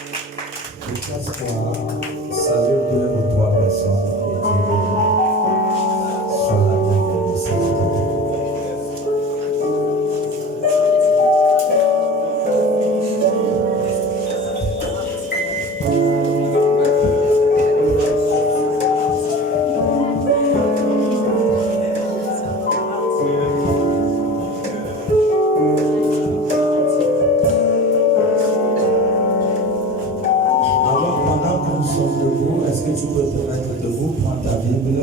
Que chaque fois, salut 2 ou 3 personnes et Dieu soit la bienvenue de cette journée. Est-ce que tu peux te mettre debout, prendre ta Bible?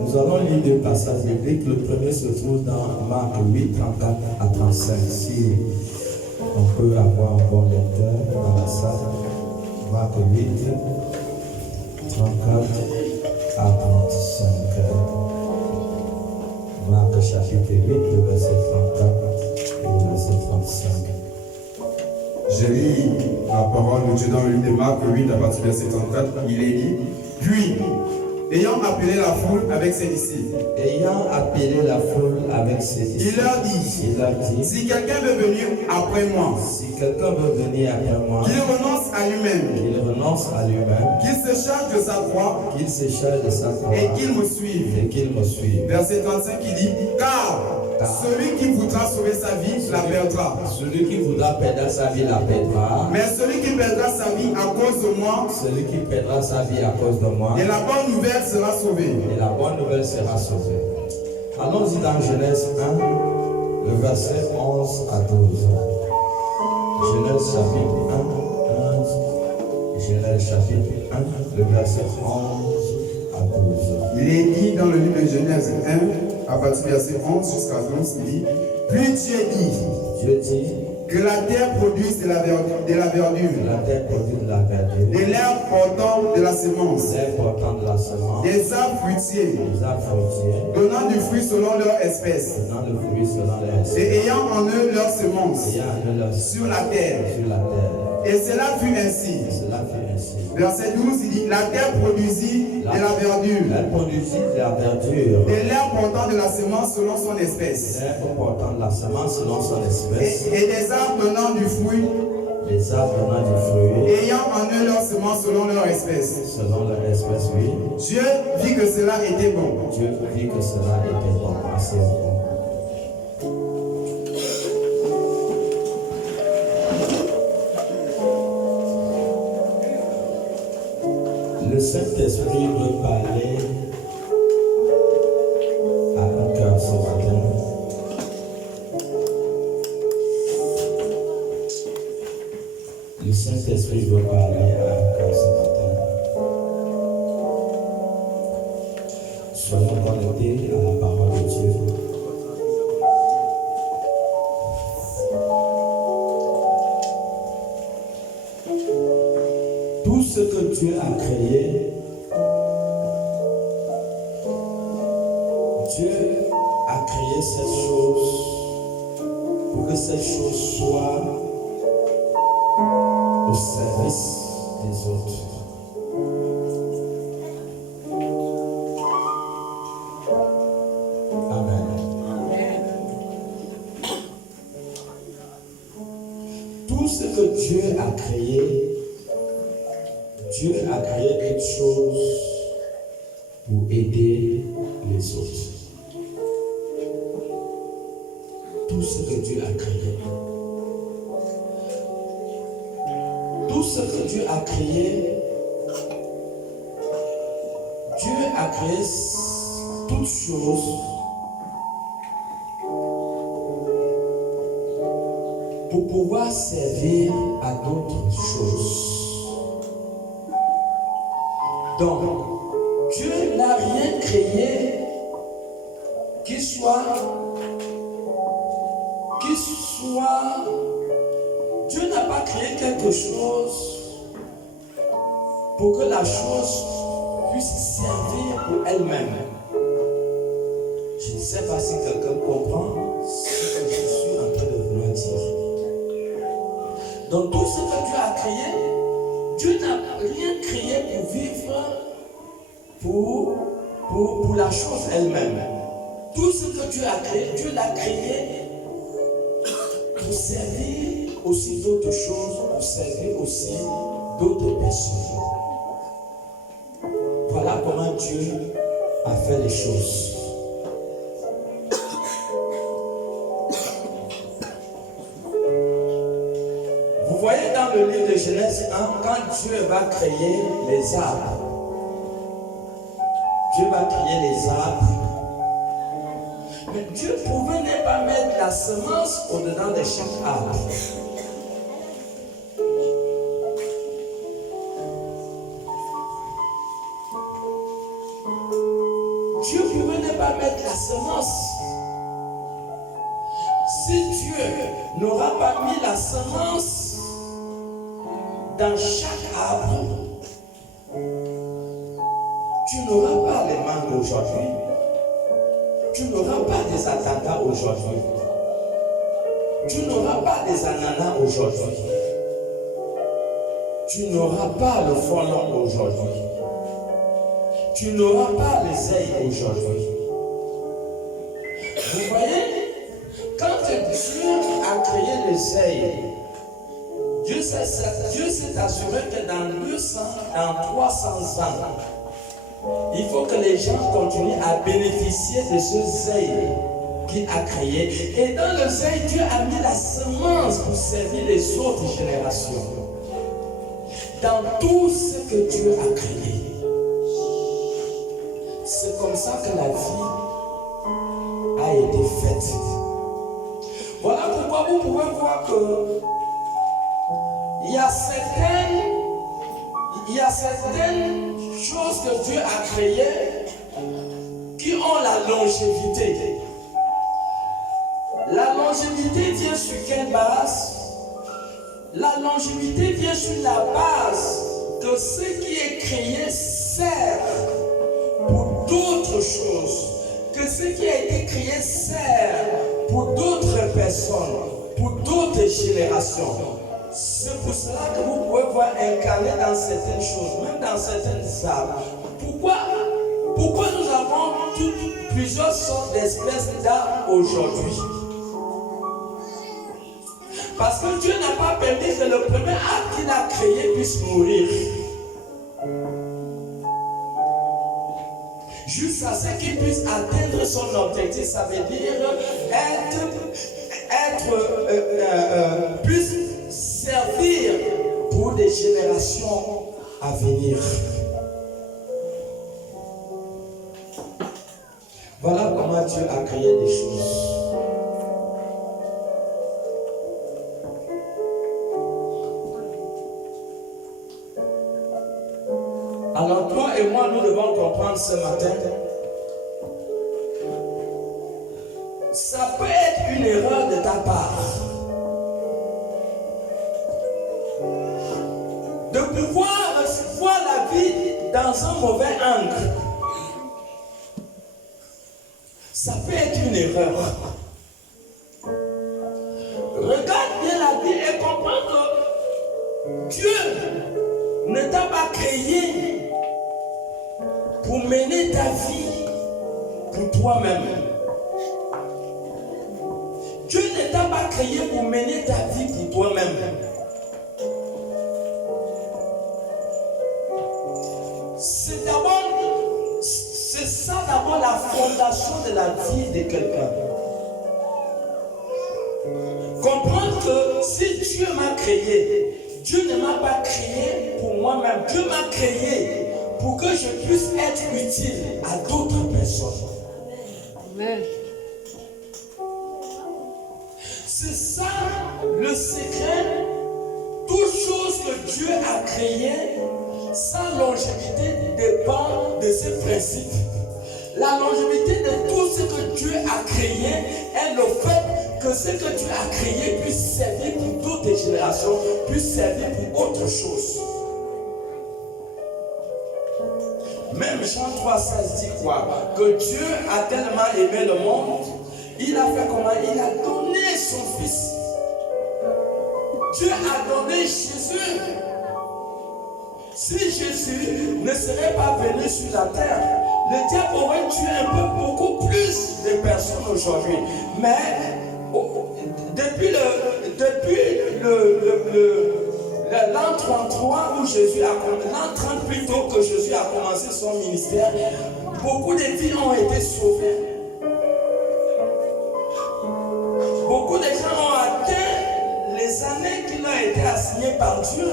Nous allons lire deux passages bibliques. Le premier se trouve dans Marc 8, 34 à 35. Si on peut avoir un bon lecteur dans la salle. Marc 8, 34 à 35. Marc chapitre 8, le verset 34 et le verset 35. Je lis la parole de Dieu dans le livre de Marc 8 à partir du verset 34. Il est dit: Puis, ayant appelé la foule avec ses disciples, il leur dit: si quelqu'un veut venir après moi, qu'il renonce à lui-même, qu'il se charge de sa croix, et qu'il me suive. Verset 35 il dit: car celui qui voudra sauver sa vie la perdra. Celui qui voudra perdre sa vie la perdra. Mais celui qui perdra sa vie à cause de moi, et la bonne nouvelle sera sauvée. Allons-y dans Genèse 1, le verset 11 à 12. Genèse chapitre 1, le verset 11 à 12. Il est dit dans le livre de Genèse 1, à partir du verset 11 jusqu'à 12, il dit: puis Dieu dit que la terre produise de la verdure, de l'herbe portant de la semence, des arbres fruitiers, donnant du fruit selon leur espèce, et ayant en eux leur semence sur la terre. Et cela fut ainsi. Verset 12, il dit: la terre produisit de la verdure, et l'herbe portant de la semence selon son espèce, et des arbres donnant du fruit, ayant en eux leur semence selon leur espèce. Dieu vit que cela était bon. Le Saint-Esprit veut parler à un cœur ce matin. Le Saint-Esprit veut parler à un cœur ce matin. Soyons connectés à la parole de Dieu. Tout ce que Dieu a créé, Dieu a créé ces choses pour que ces choses soient au service des autres. Amen. Tout ce que Dieu a créé, Dieu a créé quelque chose pour aider les autres. Tout ce que Dieu a créé. Tout ce que Dieu a créé, Dieu a créé toutes choses pour pouvoir servir à d'autres choses. Donc, Dieu n'a rien créé qui soit. Dieu n'a pas créé quelque chose pour que la chose puisse servir pour elle-même. Je ne sais pas si quelqu'un comprend ce que je suis en train de vouloir dire. Donc, tout ce que Dieu a créé, Dieu n'a rien créé pour vivre pour la chose elle-même. Tout ce que Dieu a créé, Dieu l'a créé pour servir aussi d'autres choses pour servir aussi d'autres personnes. Voilà comment Dieu a fait les choses. Vous voyez dans le livre de Genèse 1, quand Dieu va créer les arbres, Dieu va créer les arbres. Mais Dieu pouvait ne pas mettre la semence au-dedans de chaque arbre. Dieu pouvait ne pas mettre la semence. Si Dieu n'aura pas mis la semence dans chaque arbre, tu n'auras pas les mangues aujourd'hui. Tu n'auras pas des attentats aujourd'hui. Tu n'auras pas des ananas aujourd'hui. Tu n'auras pas le frelon aujourd'hui. Tu n'auras pas les ailes aujourd'hui. Vous voyez, quand Dieu a créé les ailes, Dieu s'est assuré que dans 200, dans 300 ans, il faut que les gens continuent à bénéficier de ce zèle qu'il a créé. Et dans le zèle, Dieu a mis la semence pour servir les autres générations. Dans tout ce que Dieu a créé. C'est comme ça que la vie a été faite. Voilà pourquoi vous pouvez voir que il y a certaines choses que Dieu a créées qui ont la longévité. La longévité vient sur quelle base? La longévité vient sur la base que ce qui est créé sert pour d'autres choses. Que ce qui a été créé sert pour d'autres personnes, pour d'autres générations. C'est pour cela que vous pouvez voir incarné dans certaines choses, même dans certaines arbres. Pourquoi nous avons plusieurs sortes d'espèces d'arbres aujourd'hui? Parce que Dieu n'a pas permis que le premier arbre qu'il a créé puisse mourir. Juste à ce qu'il puisse atteindre son objectif, ça veut dire puisse servir pour des générations à venir. Voilà comment Dieu a créé des choses. Alors toi et moi, nous devons comprendre ce matin, ça peut être une erreur de ta part de pouvoir voir la vie dans un mauvais angle. Ça peut être une erreur. Regarde bien la vie et comprends que Dieu ne t'a pas créé pour mener ta vie pour toi-même. Dieu ne t'a pas créé pour mener ta vie pour toi-même. C'est ça d'abord la fondation de la vie de quelqu'un. Comprendre que si Dieu m'a créé, Dieu ne m'a pas créé pour moi-même. Dieu m'a créé pour que je puisse être utile à d'autres personnes. Amen. C'est ça le secret. Toute chose que Dieu a créée, sa longévité dépend de ce principe. La longévité de tout ce que Dieu a créé est le fait que ce que Dieu a créé puisse servir pour d'autres générations, puisse servir pour autre chose. Même Jean 3,16 dit quoi? Que Dieu a tellement aimé le monde, il a fait comment? Il a donné son Fils. Dieu a donné Jésus. Si Jésus ne serait pas venu sur la terre, le diable aurait tué beaucoup plus de personnes aujourd'hui. Mais depuis l'an 33 où l'an 30 plutôt que Jésus a commencé son ministère, beaucoup de vies ont été sauvées. Beaucoup de gens ont atteint les années qui leur étaient assignées par Dieu.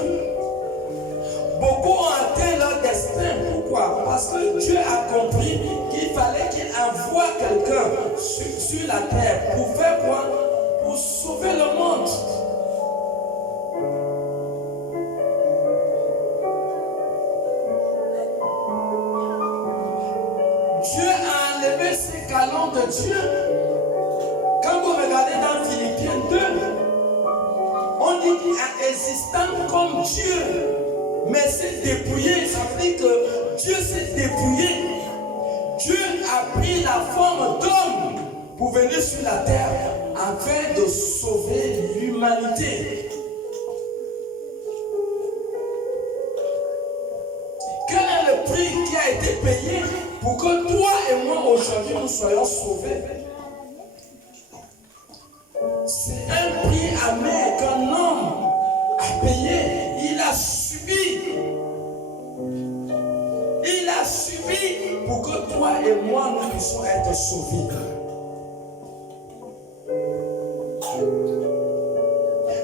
Beaucoup ont atteint leur destin. Pourquoi? Parce que Dieu a compris qu'il fallait qu'il envoie quelqu'un sur la terre. Pour faire quoi? Pour sauver le monde. Dieu a enlevé ces galons de Dieu. Quand vous regardez dans Philippiens 2, on dit qu'il est existant comme Dieu. Mais c'est dépouillé, ça veut dire que Dieu s'est dépouillé. Dieu a pris la forme d'homme pour venir sur la terre afin de sauver l'humanité. Quel est le prix qui a été payé pour que toi et moi aujourd'hui nous soyons sauvés? C'est un prix amer qu'un homme a payé. Il a subi. Il a subi pour que toi et moi nous puissions être sauvés.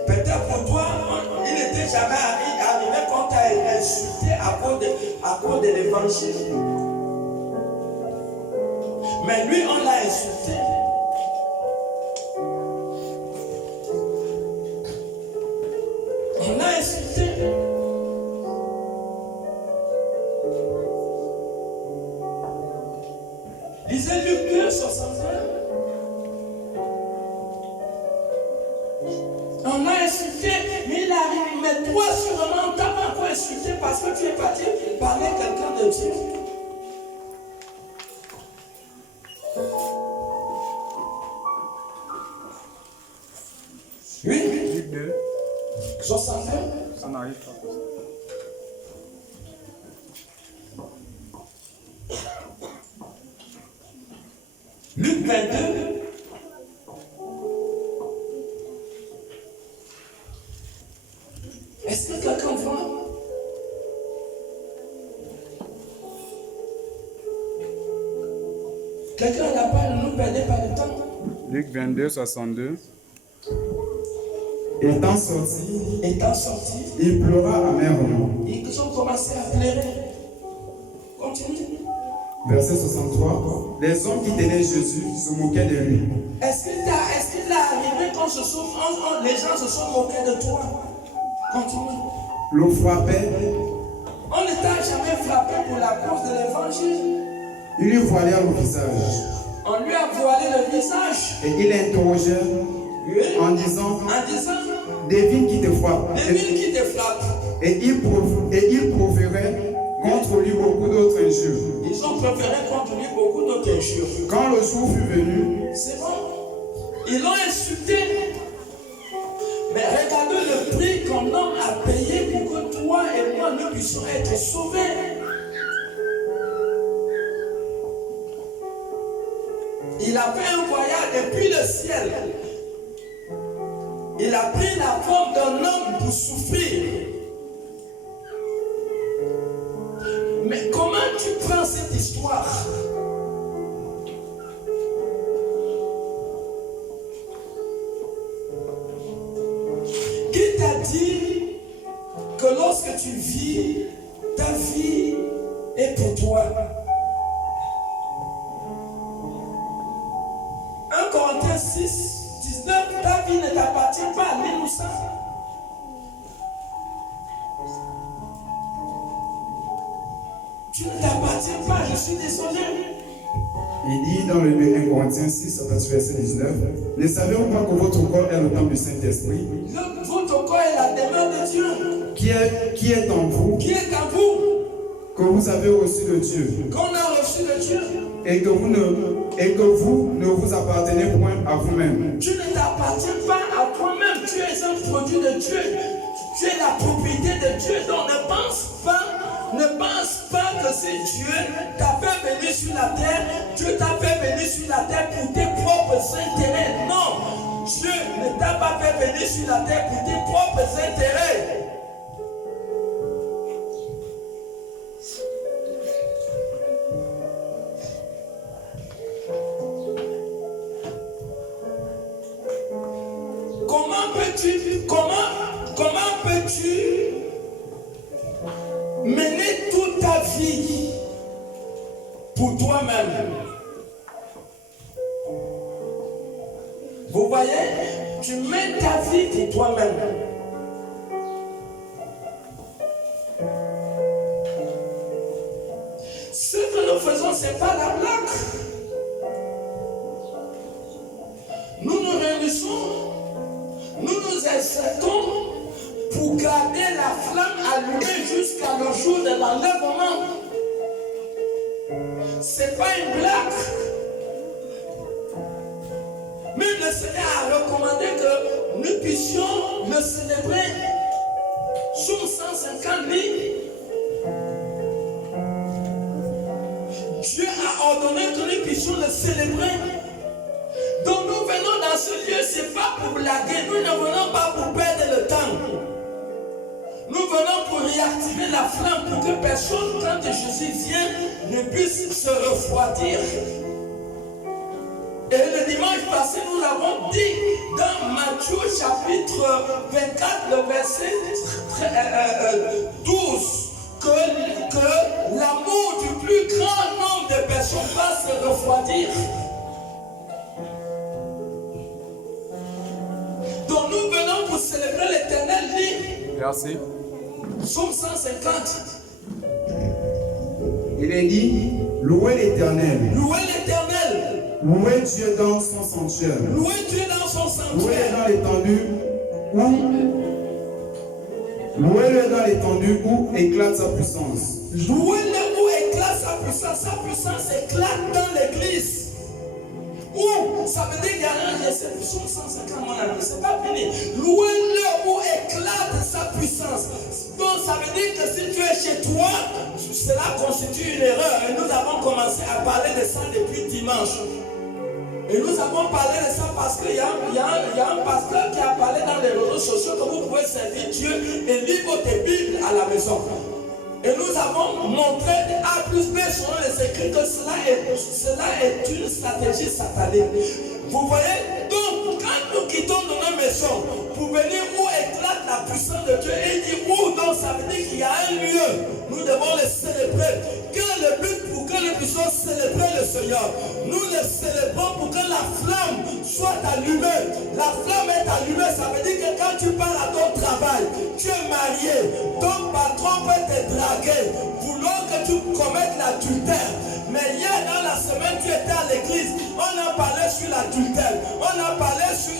Peut-être pour toi, il n'était jamais arrivé qu'on t'a insulté à cause de l'évangile. Mais lui, on l'a insulté. On l'a insulté. Lisez Luc 2, 61. On l'a insulté, mais il arrive. Mais toi, sûrement, on t'a pas encore insulté parce que tu es parti parler à quelqu'un de Dieu. Oui. Luc 2. 62. Ça n'arrive pas. Luc 22. Est-ce que quelqu'un voit? Quelqu'un n'a pas, ne nous perdez pas le temps. Luc 22, 62. Étant sorti, Il il pleura amèrement. ils ont commencé à pleurer. Continue. Verset 63. Les hommes qui tenaient Jésus se moquaient de lui. Est-ce qu'il est arrivé quand les gens se sont moqués de toi? Continue. Le frappait. On ne t'a jamais frappé pour la cause de l'évangile. Ils lui voilèrent le visage. On lui a voilé le visage. Et il l'interrogeait Oui. en disant, devine qui te frappe. Devine qui te frappe. Et il proférait contre lui beaucoup d'autres injures. Ils ont préféré contre lui beaucoup d'autres injures. Quand le jour fut venu, C'est bon. Ils l'ont insulté. Mais regardez le prix qu'un homme a payé pour que toi et moi nous puissions être sauvés. Il a fait un voyage depuis le ciel. Il a pris la forme d'un homme pour souffrir. Mais comment tu prends cette histoire? Qui t'a dit que lorsque tu vis, ta vie est pour toi? 1 Corinthiens 6, 19, ta vie ne t'appartient pas, lis-nous ça. Tu ne t'appartiens pas, je suis désolé. il dit dans le 1 Corinthiens 6, verset 19, ne savez-vous pas que votre corps est le temple du Saint-Esprit, Votre corps est la demeure de Dieu. qui est en vous, Qui est en vous, que vous avez reçu de Dieu, qu'on a reçu de Dieu. et que vous ne vous appartenez point à vous-même. Tu ne t'appartiens pas à toi-même. Tu es un produit de Dieu. Tu es la propriété de Dieu. Donc ne pense pas que c'est Dieu t'a fait venir sur la terre. Dieu t'a fait venir sur la terre pour tes propres intérêts. Non, Dieu ne t'a pas fait venir sur la terre pour tes propres intérêts. mener toute ta vie pour toi-même. Vous voyez, tu mets ta vie pour toi-même. Ce que nous faisons, ce n'est pas la blague. Nous nous réunissons, nous nous insertons pour garder la flamme allumée jusqu'à le jour de l'enlèvement. Ce n'est pas une blague. Même le Seigneur a recommandé que nous puissions le célébrer sur 150 lignes. Dieu a ordonné que nous puissions le célébrer. Donc nous venons dans ce lieu, ce n'est pas pour blaguer, nous ne venons pas pour perdre le temps. Nous venons pour réactiver la flamme pour que personne, quand Jésus vient, ne puisse se refroidir. Et le dimanche passé, nous l'avons dit dans Matthieu chapitre 24, le verset 12, que l'amour du plus grand nombre de personnes va se refroidir. Donc nous venons pour célébrer l'Éternel libre. Merci. Psaume 150. Il est dit, louez l'Éternel. Louez l'Éternel. Louez Dieu dans son sanctuaire. Louez Dieu dans son sanctuaire. Louez-le dans l'étendue où éclate sa puissance. Louez-le où éclate sa puissance. Sa puissance éclate dans l'église. Où ça veut dire qu'il y a un recette. Psaume 150, mon ami, c'est pas fini. Louez-le où éclate sa puissance. Donc ça veut dire que si tu es chez toi, cela constitue une erreur. Et nous avons commencé à parler de ça depuis dimanche. Et nous avons parlé de ça parce qu'il y a un pasteur qui a parlé dans les réseaux sociaux que vous pouvez servir Dieu et lire votre Bible à la maison. Et nous avons montré A plus B selon les écrits que cela est une stratégie satanique. Vous voyez, donc quand nous quittons de nos maisons pour venir où éclate la puissance de Dieu, et il dit où, donc ça veut dire qu'il y a un lieu, nous devons le célébrer. Quel est le but pour que nous puissions célébrer le Seigneur? Nous le célébrons pour que la flamme soit allumée. La flamme est allumée, ça veut dire que quand tu pars à ton travail, tu es marié, ton patron peut te draguer, vouloir que tu commettes l'adultère. Mais hier dans la semaine, tu étais à l'église, on a parlé sur l'adultère, on a parlé sur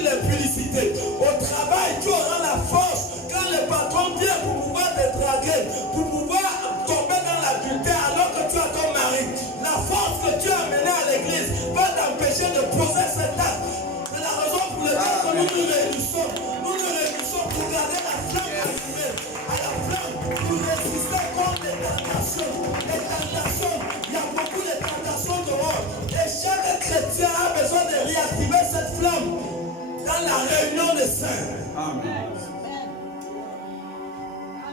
les publicités. Au travail, tu auras la force quand le patron vient pour pouvoir te draguer, pour pouvoir tomber dans l'adultère alors que tu as ton mari. La force que tu as amenée à l'église va t'empêcher de poser cet acte. C'est la raison pour laquelle que nous nous réunissons. Nous nous réunissons pour garder la flamme allumée. À la flamme, pour résister contre les tentations. Les tentations, il y a beaucoup de tentations dehors. Et chaque chrétien a besoin de réactiver cette flamme dans la réunion des saints. Amen.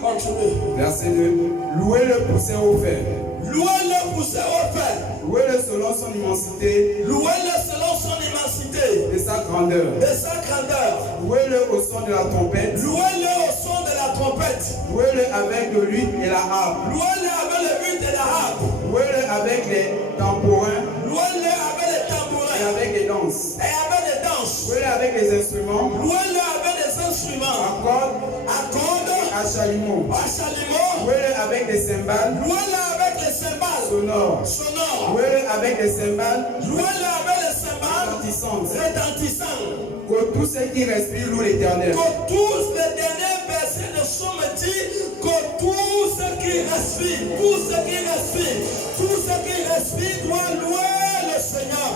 Continue. Verset 2. Louez-le pour ses hauts faits. Louez-le pour ses hauts faits. Louez-le selon son immensité. Louez-le selon son immensité. Et sa grandeur. Et sa grandeur. Louez-le au son de la trompette. Louez-le au son de la trompette. Louez-le avec le luth et la harpe. Louez-le avec le luth et la harpe. Louez-le avec les tambourins. Louez-le avec les tambourins. Et avec les danses. Et avec les danses. Louez-le avec les instruments. Louez-le avec les instruments. À cordes. À chalumeau. Louez-le avec les cymbales. Louez-le avec les cymbales. Sonores. Louez-le avec les cymbales. Louez-le avec les cymbales. Rétentissantes. Que tous ceux qui respirent louent l'Éternel. Que tous les derniers versets de Somme dit que tous ceux qui respirent, doivent louer le Seigneur.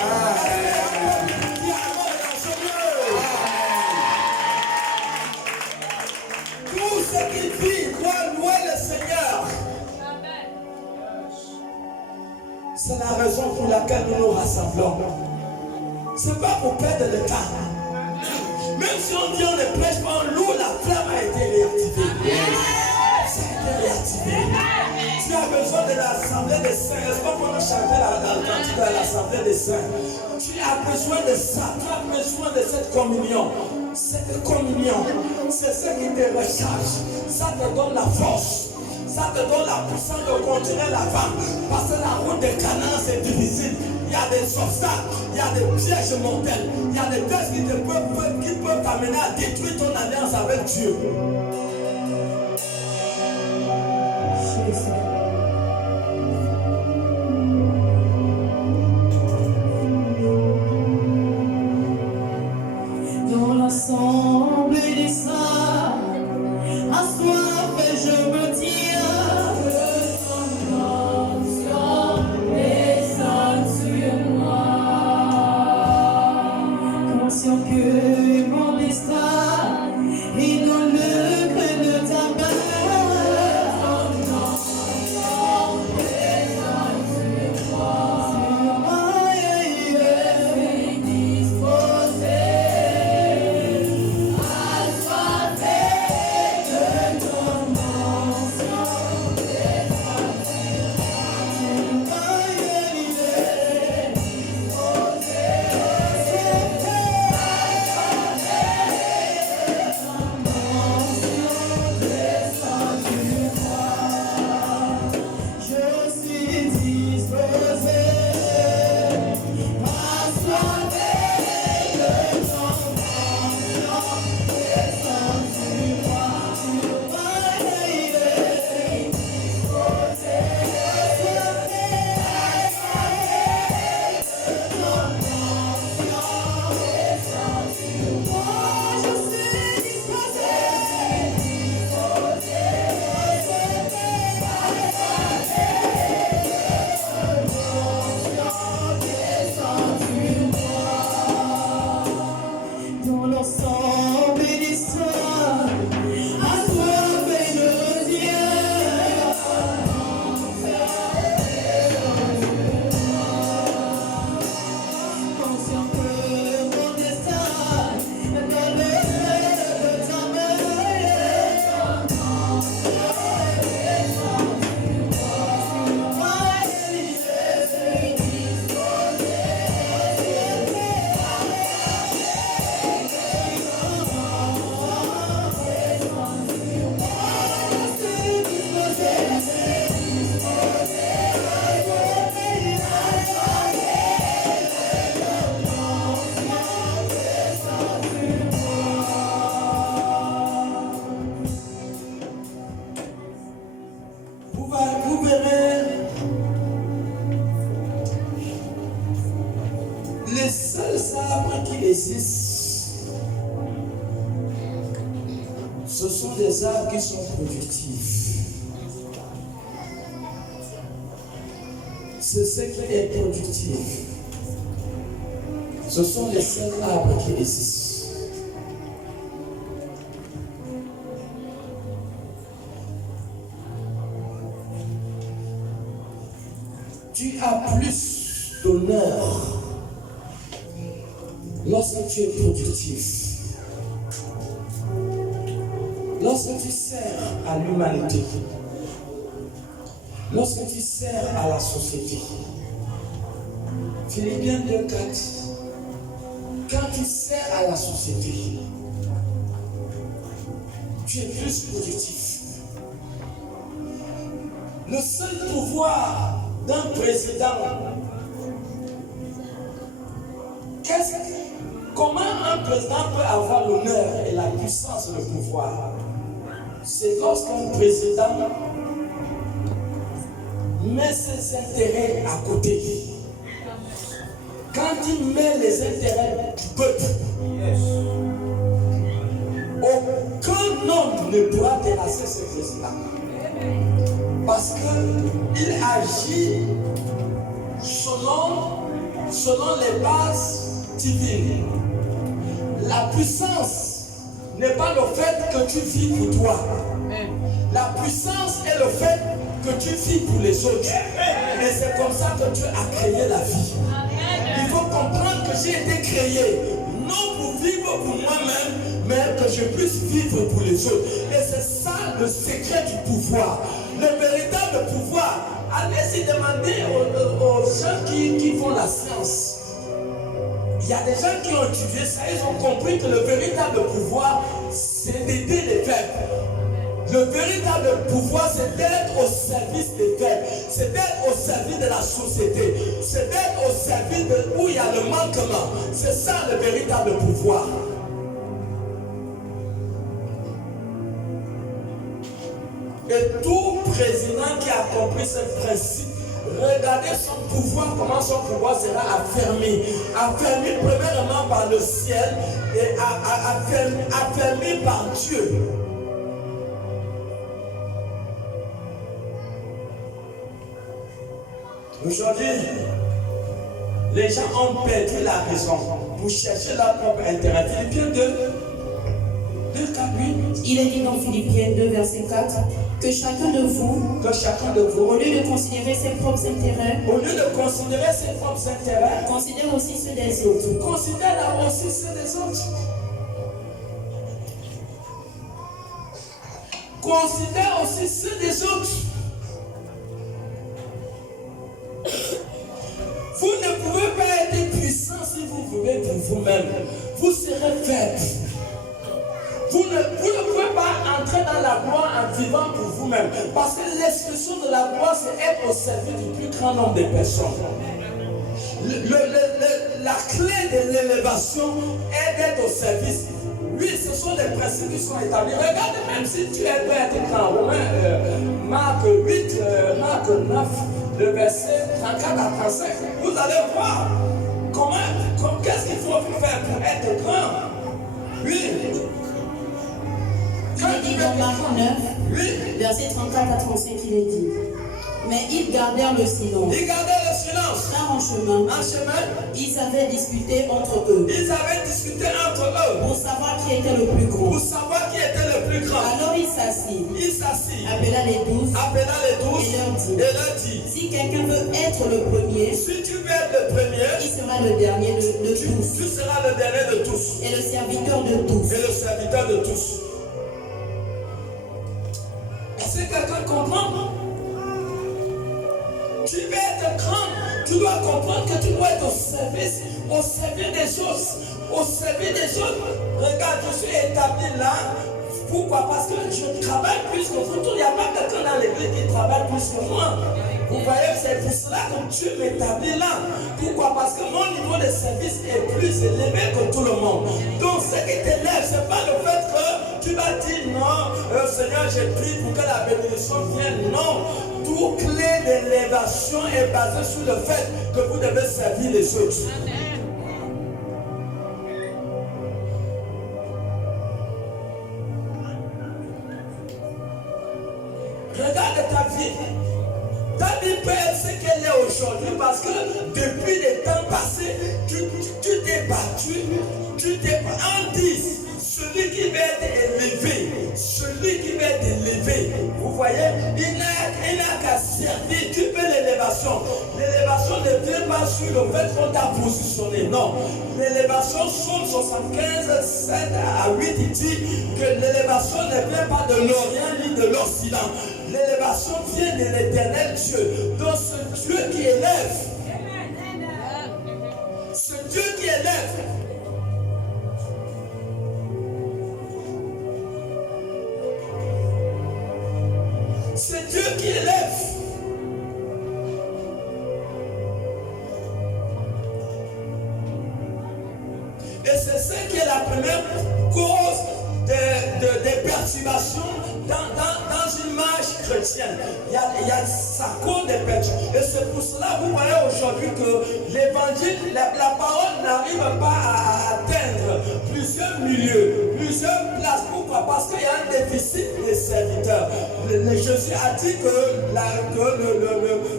Tous ceux qui vivent doivent louer le Seigneur. C'est la raison pour laquelle nous nous rassemblons. Ce n'est pas pour perdre le temps. Même si on dit on ne prêche pas, on loue, la flamme a été réactivée. Ça a été réactivé. Tu as besoin de l'assemblée des saints. Est-ce qu'on a chanté la cantique de l'assemblée des saints? Tu as besoin de ça. Tu as besoin de cette communion. Cette communion. c'est ce qui te recharge. Ça te donne la force. Ça te donne la puissance de continuer l'avant. Parce que la route de Canaan, c'est difficile. Il y a des obstacles, il y a des pièges mortels, il y a des pièges qui peuvent t'amener à détruire ton alliance avec Dieu. Dans l'ensemble des saints, assoiffé je me tiens, que ton onction descende sur moi. Conscient que mon destin est dans le creux de ta main, ton onction descende sur moi. Je suis disposé. Vous verrez, les seuls arbres qui existent, ce sont des arbres qui sont productifs. C'est ce qui est productif. Ce sont les seuls arbres qui existent. Tu as plus d'honneur lorsque tu es productif, lorsque tu sers à l'humanité, lorsque tu sers à la société. Philippiens 2:4. Quand tu sers à la société, tu es plus productif. Le seul pouvoir d'un président, comment un président peut avoir l'honneur et la puissance de pouvoir? C'est lorsqu'un président met ses intérêts à côté. Quand il met les intérêts du peuple, aucun homme ne pourra terrasser ce président. Parce qu'il agit selon les bases divines. La puissance n'est pas le fait que tu vis pour toi. La puissance est le fait que tu vis pour les autres. Et c'est comme ça que Dieu a créé la vie. Il faut comprendre que j'ai été créé non pour vivre pour moi-même, mais que je puisse vivre pour les autres. Et c'est ça le secret du pouvoir. Le véritable pouvoir. Allez-y demander aux gens qui font la science. Il y a des gens qui ont étudié ça, ils ont compris que le véritable pouvoir, c'est d'aider les faibles. Le véritable pouvoir, c'est d'être au service des faibles. C'est d'être au service de la société. C'est d'être au service de où il y a le manquement. C'est ça le véritable pouvoir. Et tout président qui a compris ce principe, regardez son pouvoir, comment son pouvoir sera affermi. Affermi premièrement par le ciel et affermi par Dieu. Aujourd'hui, les gens ont perdu la raison pour chercher leur propre intérêt. Philippiens 2, 4, 8. Il est dit dans Philippiens 2, verset 4, que chacun de vous, au lieu de considérer ses propres intérêts, considère aussi ceux des autres. Considère aussi ceux des autres. Considère aussi ceux des autres. Vous ne pouvez pas être puissant si vous vivez pour vous-même. Vous serez faible. Vous ne pouvez pas entrer dans la gloire en vivant pour vous-même. Parce que l'expression de la gloire, c'est être au service du plus grand nombre de personnes. La clé de l'élévation est d'être au service. Oui, ce sont des principes qui sont établis. Regardez, même si tu es prêt à être grand, Marc 8, Marc 9, le verset 34 à 35, vous allez voir qu'est-ce qu'il faut faire pour être grand. Oui. Il est dit dans Marc 9, verset 34 à 35, il est dit. Mais ils gardèrent le silence. Car en chemin, ils avaient discuté entre eux. Pour savoir qui était le plus grand. Alors il s'assit. Appela les 12. Et leur dit. Si quelqu'un veut être le premier. Il sera le dernier de tous. Tu seras le dernier de tous. Et le serviteur de tous. Est-ce que quelqu'un comprend? Tu veux être grand, tu dois comprendre que tu dois être au service des autres. Regarde, je suis établi là. Pourquoi? Parce que je travaille plus que vous. Il n'y a pas quelqu'un dans l'église qui travaille plus que moi. Vous voyez, c'est pour cela que Dieu m'établit là. Pourquoi? Parce que mon niveau de service est plus élevé que tout le monde. Donc ce qui t'élève, ce n'est pas le fait que tu vas dire non, Seigneur, j'ai pris pour que la bénédiction vienne. Non. Toute clé d'élévation est basée sur le fait que vous devez servir les autres. Regarde ta vie. Ta vie peut être ce qu'elle est aujourd'hui parce que depuis les temps passés, tu t'es battu, en 10. Celui qui va être élevé, vous voyez, il n'a qu'à servir. Tu fais l'élévation. L'élévation ne vient pas sur le fait qu'on t'a positionné. Non. L'élévation, Psaume 75, 7 à 8, il dit que l'élévation ne vient pas de l'Orient ni de l'Occident. L'élévation vient de l'éternel Dieu. Donc ce Dieu qui élève. Ce Dieu qui élève. C'est Dieu qui élève. Et c'est ça qui est la première cause des perturbations dans une marche chrétienne. Il y a sa cause des perturbations. Et c'est pour cela, vous voyez aujourd'hui que l'évangile, la parole n'arrive pas à atteindre plusieurs milieux, plusieurs places. Pourquoi? Parce qu'il y a un déficit des serviteurs. Jésus a dit que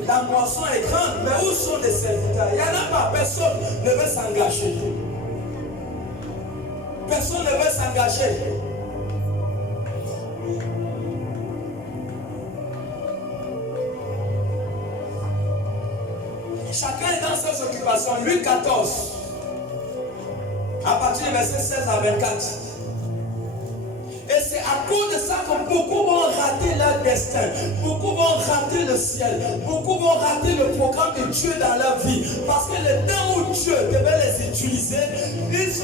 la moisson est grande, mais où sont les serviteurs? Il n'y en a pas, personne ne veut s'engager. Personne ne veut s'engager. Chacun est dans ses occupations. Luc 14, à partir du verset 16 à 24. Et c'est à cause de ça que beaucoup vont rater leur destin. Beaucoup vont rater rater le ciel. Beaucoup vont rater le programme de Dieu dans leur vie. Parce que le temps où Dieu devait les utiliser, ils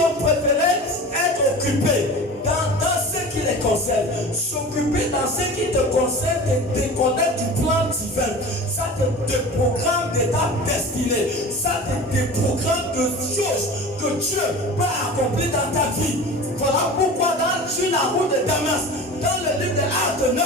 ont préféré être occupés dans ce qui les concerne. S'occuper dans ce qui te concerne, te déconnecter du plan divin. Ça te déprogramme de ta destinée. Ça te déprogramme de choses que Dieu peut accomplir dans ta vie. Voilà pourquoi sur la route de Damas, dans le livre de Actes 9,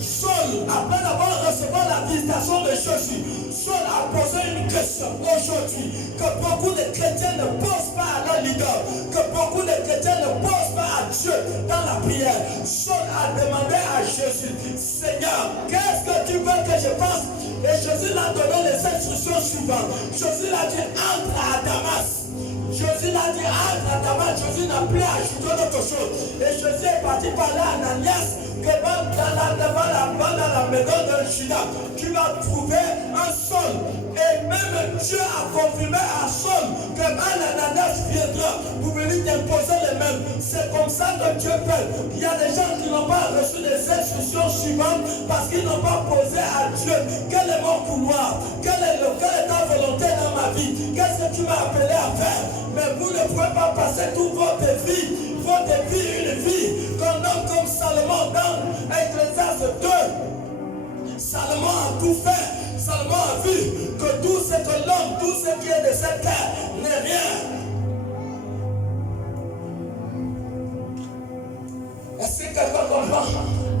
Saul, après avoir reçu la visitation de Jésus, Saul a posé une question aujourd'hui que beaucoup de chrétiens ne posent pas à leur leader, que beaucoup de chrétiens ne posent pas à Dieu dans la prière. Saul a demandé à Jésus, Seigneur, qu'est-ce que tu veux que je fasse? Et Jésus l'a donné les instructions suivantes. Jésus l'a dit, entre à Damas. Jésus l'a dit, entre à Damas. Jésus n'a plus ajouté d'autre chose. Et Jésus est parti parler à Ananias que dans la maison de Judas, tu vas trouver un Saul. Et même Dieu a confirmé à Saul que Ananias viendra pour venir t'imposer les mêmes. C'est comme ça que Dieu fait. Il y a des gens qui n'ont pas reçu les instructions suivantes parce qu'ils n'ont pas posé à Dieu quel est mon couloir, quelle est ta volonté dans ma vie, qu'est-ce que tu m'as appelé à faire. Mais vous ne pouvez pas passer toute votre vie, une vie qu'un homme comme Salomon dans Ecclésiaste 2. Salomon a tout fait. Salomon a vu que tout ce que l'homme, tout ce qui est de cette terre n'est rien. Est-ce que quelqu'un comprend?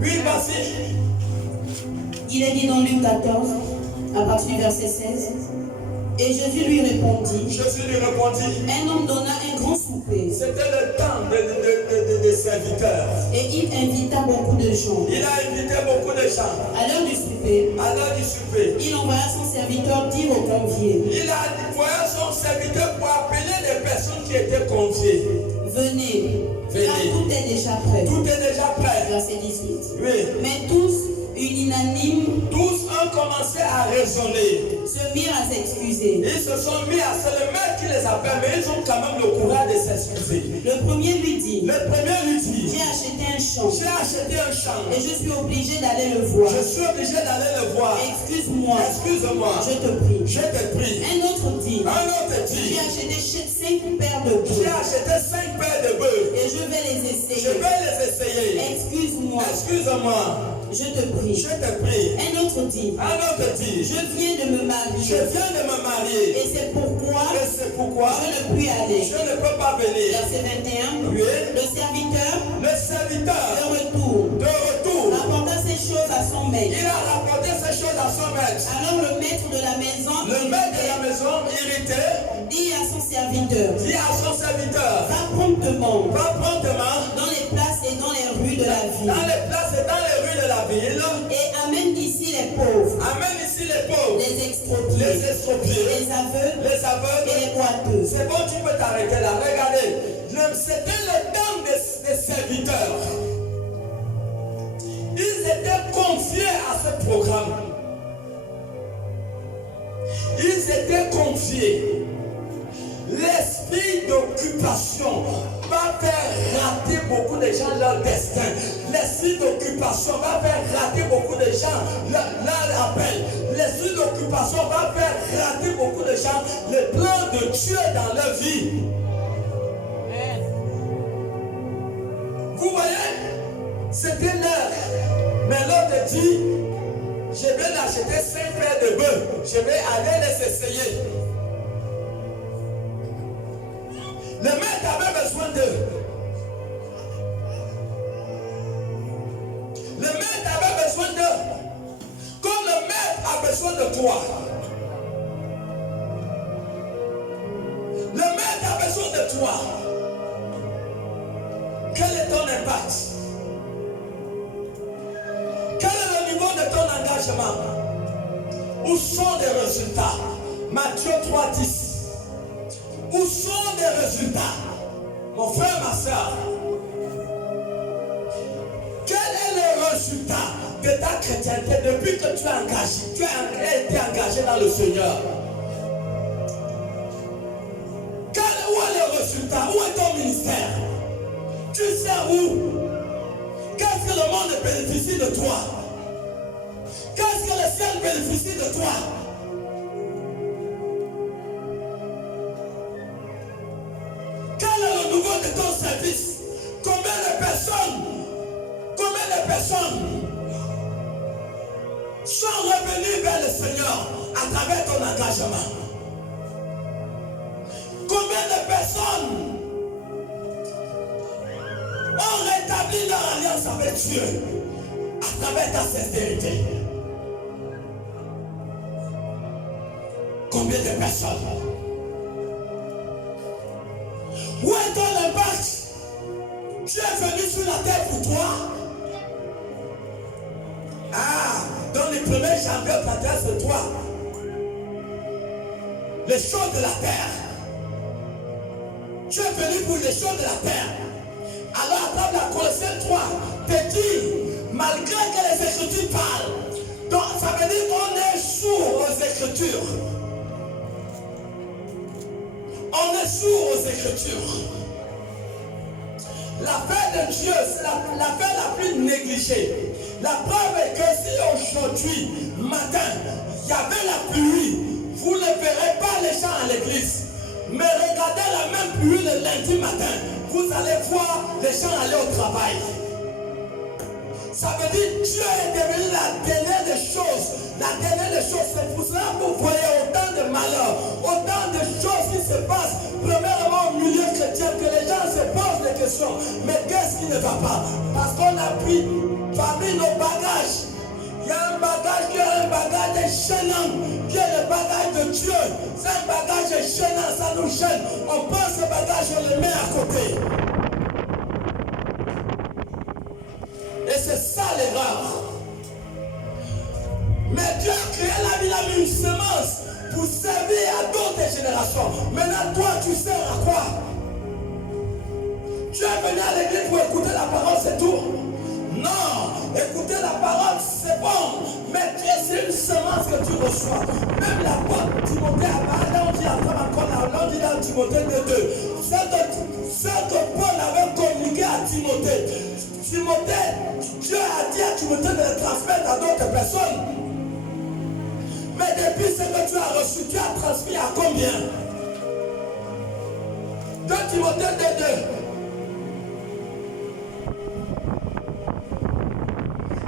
Oui, vas-y. Il est dit dans Luc 14, à partir du verset 16. Et Jésus lui répondit. Un homme donna un grand souper. C'était le temps des serviteurs. Et il invita beaucoup de gens. À l'heure du souper. Il envoya son serviteur dire aux conviés. Il a envoyé son serviteur pour appeler les personnes qui étaient conviées. Venez. Car tout est déjà prêt. Verset 18. Oui. Mais tous, unanimes, ont commencé à raisonner. Se mirent à s'excuser. Ils se sont mis à c'est le maître qui les appelle, mais ils ont quand même le courage de s'excuser. Le premier lui dit. J'ai acheté un champ. Et je suis obligé d'aller le voir. Excuse-moi. Je te prie. Un autre dit. J'ai acheté 5 paires de bœufs. Et je vais les essayer. Excuse-moi. Je te prie. Un autre dit. Je viens de me marier. Et c'est pourquoi je ne puis aller. Je ne peux pas venir. Verset 21. Oui. Le serviteur de retour rapporta ces choses à son maître. Il a rapporté ces choses à son maître. Alors le maître de la maison, irrité, dit à son serviteur, va promptement dans les places et dans les rues de la ville. Et amène ici les pauvres. Les expropriés. Les aveugles. Et les boiteux. C'est bon, tu peux t'arrêter là. Regardez, c'était le temps des serviteurs. Ils étaient confiés à ce programme. L'esprit d'occupation va faire rater beaucoup de gens leur destin. L'esprit d'occupation va faire rater beaucoup de gens leur appel. L'esprit d'occupation va faire rater beaucoup de gens le plan de Dieu dans leur vie. Vous voyez, c'était l'heure. Mais l'autre dit, je vais l'acheter 5 paires de bœufs. Je vais aller les essayer. Le maître avait besoin d'eux. Comme le maître a besoin de toi. Le maître a besoin de toi. Quel est ton impact? Quel est le niveau de ton engagement? Où sont les résultats? Matthieu 3:10. Où sont les résultats? Mon frère, ma soeur. Quel est le résultat de ta chrétienté depuis que tu as été engagé dans le Seigneur? Où est le résultat? Où est ton ministère? Tu sais où? Qu'est-ce que le monde bénéficie de toi? ciel bénéficie de toi. Quel est le niveau de ton service? Combien de personnes sont revenues vers le Seigneur à travers ton engagement? Combien de personnes ont rétabli leur alliance avec Dieu à travers ta sincérité? Combien de personnes? Où est ton impact? Tu es venu sur la terre pour toi? Dans les premiers janvier, on t'adresse de toi les choses de la terre. Tu es venu pour les choses de la terre. Alors, à travers la Colossiens 3, te dit, malgré que les Écritures parlent, donc ça veut dire qu'on est sourd aux Écritures. On est sourd aux Écritures. L'affaire de Dieu, c'est l'affaire la plus négligée. La preuve est que si aujourd'hui, matin, il y avait la pluie, vous ne verrez pas les gens à l'église. Mais regardez la même pluie le lundi matin, vous allez voir les gens aller au travail. Ça veut dire que Dieu est devenu la dernière des choses. La dernière des choses, c'est pour cela que vous voyez autant de malheurs, autant de choses qui se passent. Premièrement au milieu chrétien, que les gens se posent des questions. Mais qu'est-ce qui ne va pas? Parce qu'on a pris parmi nos bagages. Il y a un bagage qui est un bagage gênant, qui est le bagage de Dieu. C'est un bagage gênant, ça nous gêne. On prend ce bagage, on le met à côté. Et c'est ça l'erreur. Mais Dieu a créé la vie, il a mis une semence pour servir à d'autres générations. Maintenant, toi, tu sers à quoi? Tu es venu à l'église pour écouter la parole, c'est tout? Non, écouter la parole, c'est bon. Mais Dieu, c'est une semence que tu reçois. Même l'apôtre Timothée, on dit dans Timothée 2. C'est que Paul avait communiqué à Timothée. Dieu a dit à Timothée de le transmettre à d'autres personnes. Mais depuis ce que tu as reçu, tu as transmis à combien? 2 Timothée 2.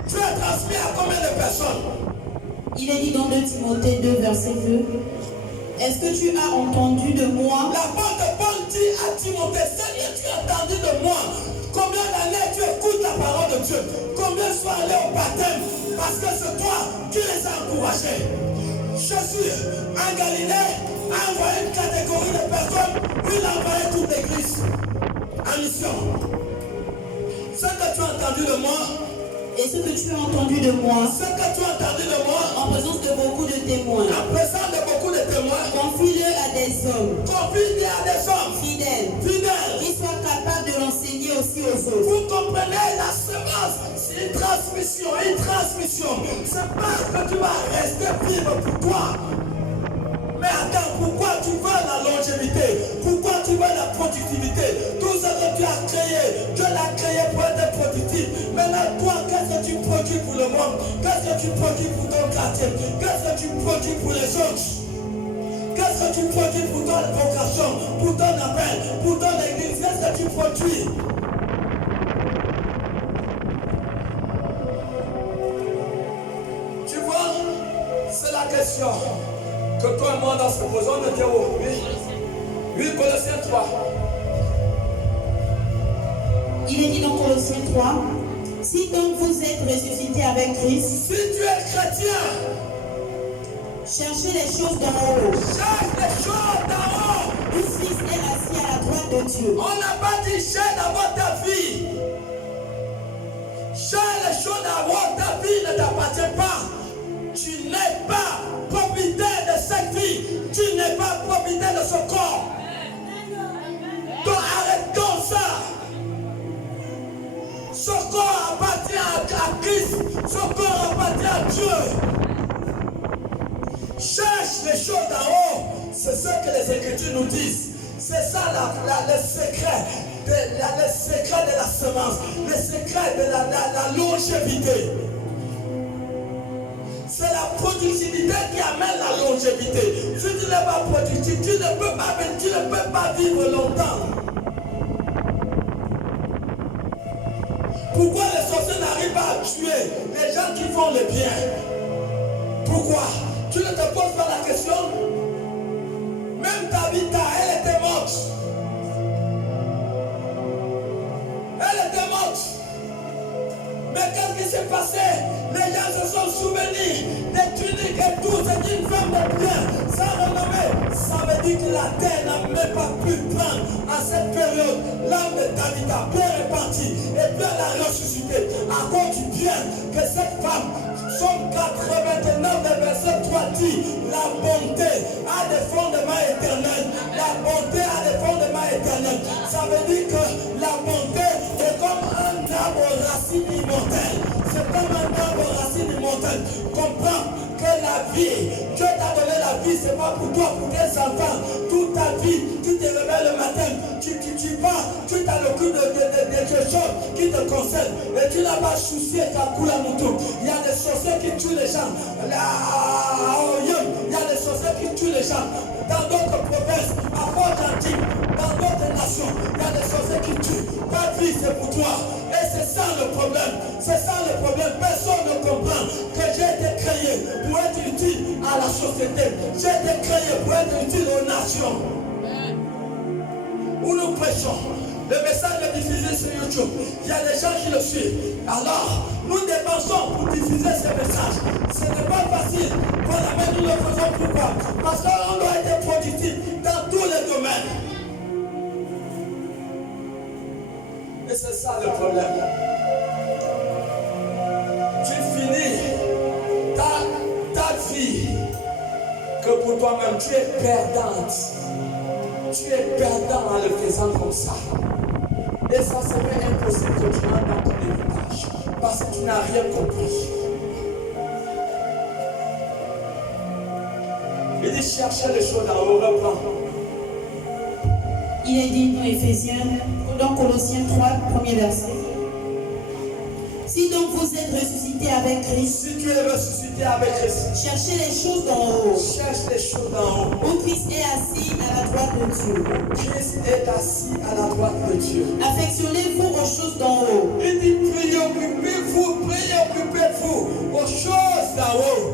Tu as transmis à combien de personnes? Il est dit dans 2 Timothée 2, verset 2. Est-ce que tu as entendu de moi? L'apôtre Paul dit à Timothée, Seigneur, tu as entendu de moi? Combien d'années tu écoutes la parole de Dieu? Combien sont allés au baptême? Parce que c'est toi qui les as encouragés. Jésus, en Galilée, a envoyé une catégorie de personnes, il a envoyé toute l'église en mission. Ce que tu as entendu de moi, et ce que tu as entendu de moi, ce que tu as entendu de moi, en présence de beaucoup de témoins, en présence de beaucoup de témoins, confie-le à des hommes, confie-le à des hommes fidèles, qui soient capables de l'enseigner aussi aux autres. Vous comprenez, la semence, c'est une transmission. C'est pas que tu vas rester vivre pour toi. Mais attends, pourquoi tu veux la longévité? Pourquoi tu veux la productivité? Tout ce que tu as créé, Dieu l'a créé pour être productif. Maintenant, toi, qu'est-ce que tu produis pour le monde? Qu'est-ce que tu produis pour ton quartier? Qu'est-ce que tu produis pour les autres? Qu'est-ce que tu produis pour ton vocation, pour ton appel, pour ton église? Qu'est-ce que tu produis? Tu vois, c'est la question que toi et moi dans ce besoin de Théo. Oui, Colossiens 3. Il est dit dans Colossiens 3, si donc vous êtes ressuscités avec Christ, si tu es chrétien, cherchez les choses d'en haut. Cherche les choses d'en haut. Où Christ est assis à la droite de Dieu. On n'a pas dit cherche d'avoir ta vie. Cherche les choses d'avoir ta vie ne t'appartient pas. Tu n'es pas propriétaire de cette vie. Tu n'es pas propriétaire de ce corps. Donc arrêtons ça. Ce corps appartient à Christ. Ce corps appartient à Dieu. Cherche les choses d'en haut. C'est ce que les Écritures nous disent. C'est ça le secret. Le secret de la semence. Le secret de la longévité. C'est la amène la longévité. Si tu n'es pas productif, tu ne peux pas vivre longtemps. Pourquoi les sorciers n'arrivent pas à tuer les gens qui font le bien? Pourquoi? Tu ne te poses pas la question? Même Tabitha, elle était morte. Elle était morte. Mais qu'est-ce qui s'est passé? Les gens se sont souvenus des tuniques et tout. C'est une femme de bien, sans renommée. Ça veut dire que la terre n'a même pas pu prendre à cette période l'âme de Tabitha. Pierre est parti et Pierre l'a ressuscité. À cause du bien que cette femme, Somme 89, verset 3 dit, la bonté a des fondements éternels. La bonté a des fondements éternels. Ça veut dire que la bonté est comme un arbre racine immortel. C'est comme un arbre racine immortel. Comprends que la vie, Dieu t'a donné la vie, c'est pas pour toi, pour tes enfants. Toute ta vie, tu te réveilles le matin, tu vas, tu t'as le coup de quelque chose qui te concerne. Et tu n'as pas soucié ta couleur moto. Il y a des sorciers qui tuent les gens. Il y a des sorciers qui tuent les gens. Dans d'autres provinces, à Port-Gentil, dans d'autres nations, il y a des sorciers qui tuent. Ta vie, c'est pour toi. Et c'est ça le problème. C'est ça le problème. Personne ne comprend que j'ai été créé pour être utile à la société. J'ai été créé pour être utile aux nations. Où nous prêchons. Le message est diffusé sur YouTube. Il y a des gens qui le suivent. Alors, nous dépensons pour diffuser ces messages. Ce n'est pas facile. Pour la main, nous le faisons pourquoi? Parce qu'on doit être productif dans tous les domaines. Et c'est ça le problème. Tu finis ta vie que pour toi-même tu es perdante. Tu es perdant en le faisant comme ça. Et ça serait impossible que tu rentres dans ton héritage. Parce que tu n'as rien compris. Il dit chercher les choses en haut, reprend. Il est dit dans Éphésiens, dans Colossiens 3, premier verset. Si donc vous êtes ressuscité avec Christ, si tu es ressuscité avec Christ, cherchez les choses d'en haut. Cherche les choses d'en haut. Où Christ est assis à la droite de Dieu. Christ est assis à la droite de Dieu. Affectionnez-vous aux choses d'en haut. Il dit préoccupez-vous aux choses d'en haut.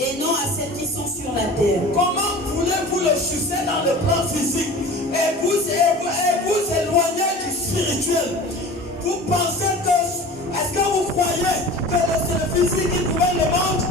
Et non à celles qui sont sur la terre. Comment voulez-vous le succès dans le plan physique et vous éloigner du spirituel? Vous pensez que, est-ce que vous croyez que c'est le physique qui gouverne le monde?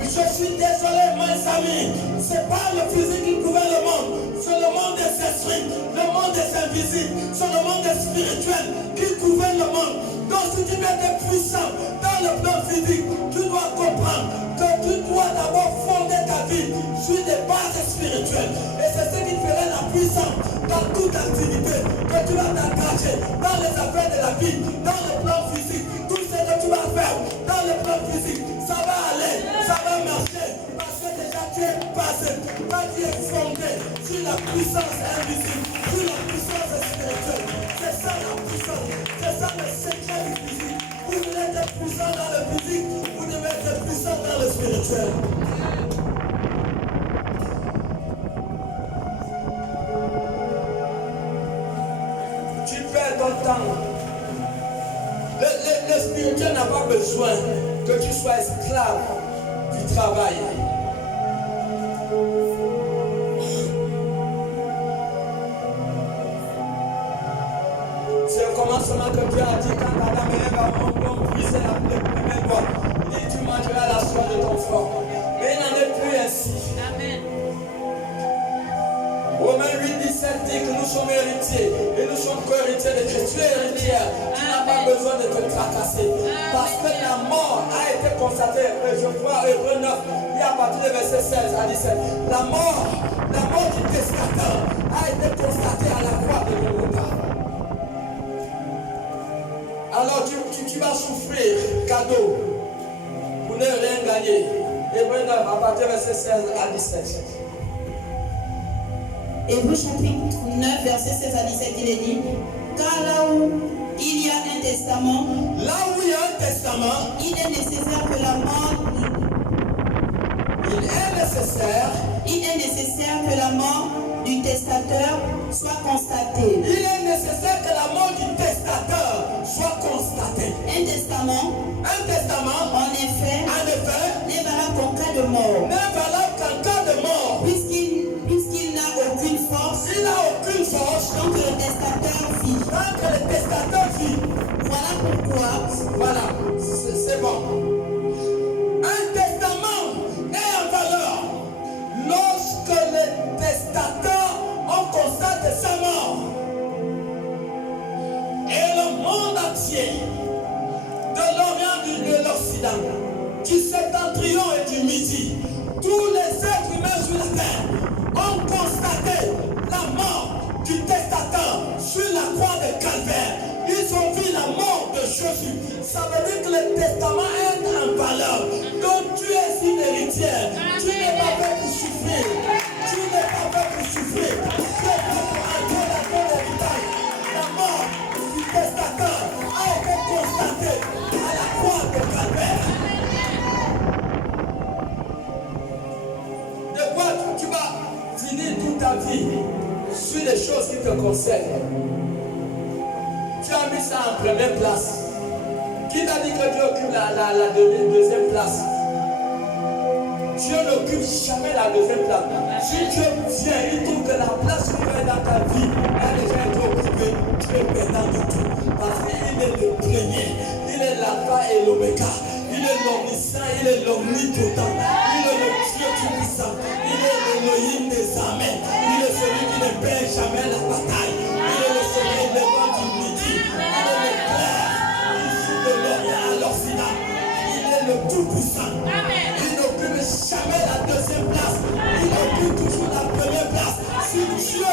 Je suis désolé, mes amis, c'est pas le physique qui gouverne le monde, c'est le monde des esprits, le monde des invisibles, c'est le monde des spirituels qui gouverne le monde. Donc si tu veux être puissant dans le plan physique, tu dois comprendre que tu dois d'abord fonder ta vie sur des bases spirituelles. Et c'est ce qui ferait la puissance dans toute activité que tu vas t'engager dans les affaires de la vie, dans le plan physique. Tout ce que tu vas faire dans le plan physique, ça va aller, ça va marcher. Parce que déjà tu es passé, quand tu es fondé sur la puissance invisible, sur la puissance spirituelle. C'est ça la puissance, c'est ça le secret du physique. Vous voulez être puissant dans le physique, vous devez être puissant dans le spirituel. Tu perds ton temps. Le spirituel n'a pas besoin que tu sois esclave du travail. C'est le commencement que Dieu a dit quand Adam et Ève ont brisé le premier doigt. Il dit tu mangeras la soie de ton front. Mais il n'en est plus ainsi. Amen. Romains 8:17 dit que nous sommes héritiers et nous sommes co-héritiers de Christ. Tu es héritière, tu n'as pas besoin de te tracasser. Parce que la mort a été constatée, je crois, Hébreux 9, il y a à partir du verset 16 à 17. La mort du testateur a été constatée à la croix de Golgotha. Alors tu vas souffrir, cadeau, pour ne rien gagner. Hébreux 9, à partir du verset 16 à 17. Hébreux chapitre 9, verset 16 à 17, il est dit, car là où il y a un testament, il est nécessaire que la mort Il est nécessaire que la mort du testateur soit constatée. Il est nécessaire que la mort du testateur soit constatée. Un testament, En effet, n'est valable qu'en cas de mort. n'est valable qu'en cas de mort. Puisqu'il n'a aucune force, Il n'a aucune force tant que le testateur vit. tant que le testateur vit. Voilà pourquoi Voilà, c'est bon. Un testament est en valeur lorsque les testateurs ont constaté sa mort. Et le monde entier, de l'Orient et de l'Occident, du septentrion et du Midi, tous les êtres humains sur la terre ont constaté la mort du testateur sur la croix de Calvaire. Ils ont vu la mort de Jésus. Ça veut dire que le testament est en valeur. Donc tu es une héritière. Tu n'es pas fait pour souffrir. Tu n'es pas fait pour souffrir. Tu es fait pour entrer dans ton héritage. La mort du testateur a été constatée à la croix de Calvaire. De quoi tu vas finir toute ta vie sur les choses qui te concernent. Tu as mis ça en première place. Qui t'a dit que tu occupes la deuxième place? Dieu n'occupe jamais la deuxième place. Si Dieu vient, il trouve que la place que tu as dans ta vie a déjà été occupée, tu es perdant de tout. Parce qu'il est le premier, il est l'alpha et l'oméga, il est l'omniscient, il est l'omnipotent, il est le Dieu tout-puissant, il est l'Élohim des armées, il est celui qui ne perd jamais la bataille, il est le soleil levant du midi, il est le clair, issu de l'Orient à l'Occident, il est le tout-puissant. Il n'occupe jamais la deuxième place, il occupe toujours la première place. Si Dieu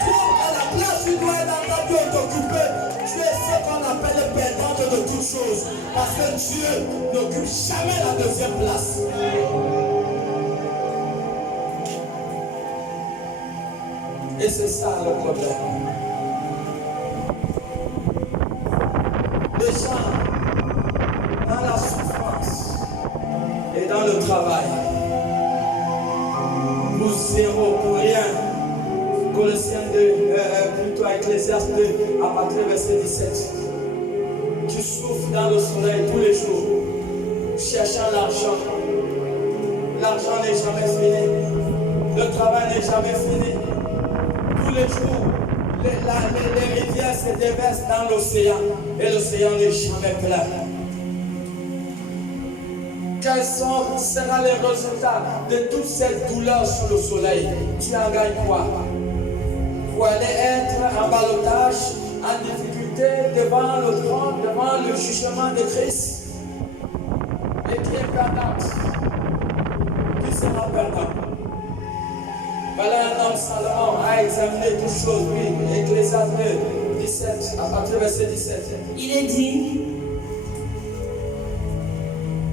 trouve à la place où il doit être dans ta vie t'occuper, tu es ce qu'on appelle le perdant de toutes choses. Parce que Dieu n'occupe jamais la deuxième place. Et c'est ça le problème. Les gens, dans la souffrance et dans le travail, pour zéro, pour rien. Colossiens 2, plutôt Ecclésiaste 2, à partir du verset 17. Tu souffres dans le soleil tous les jours, cherchant l'argent. L'argent n'est jamais fini. Le travail n'est jamais fini. Tous les jours, les rivières se déversent dans l'océan et l'océan n'est jamais plein. Quels seront les résultats de toute cette douleur sur le soleil? Tu en gagnes quoi? Pour aller être en ballottage, en difficulté devant le trône, devant le jugement de Christ. Et qui est perdant? Qui sera perdant? Voilà un homme, Salomon, a examiné toutes choses. Oui, Ecclésiaste 2, 17, à partir du verset 17. il est dit,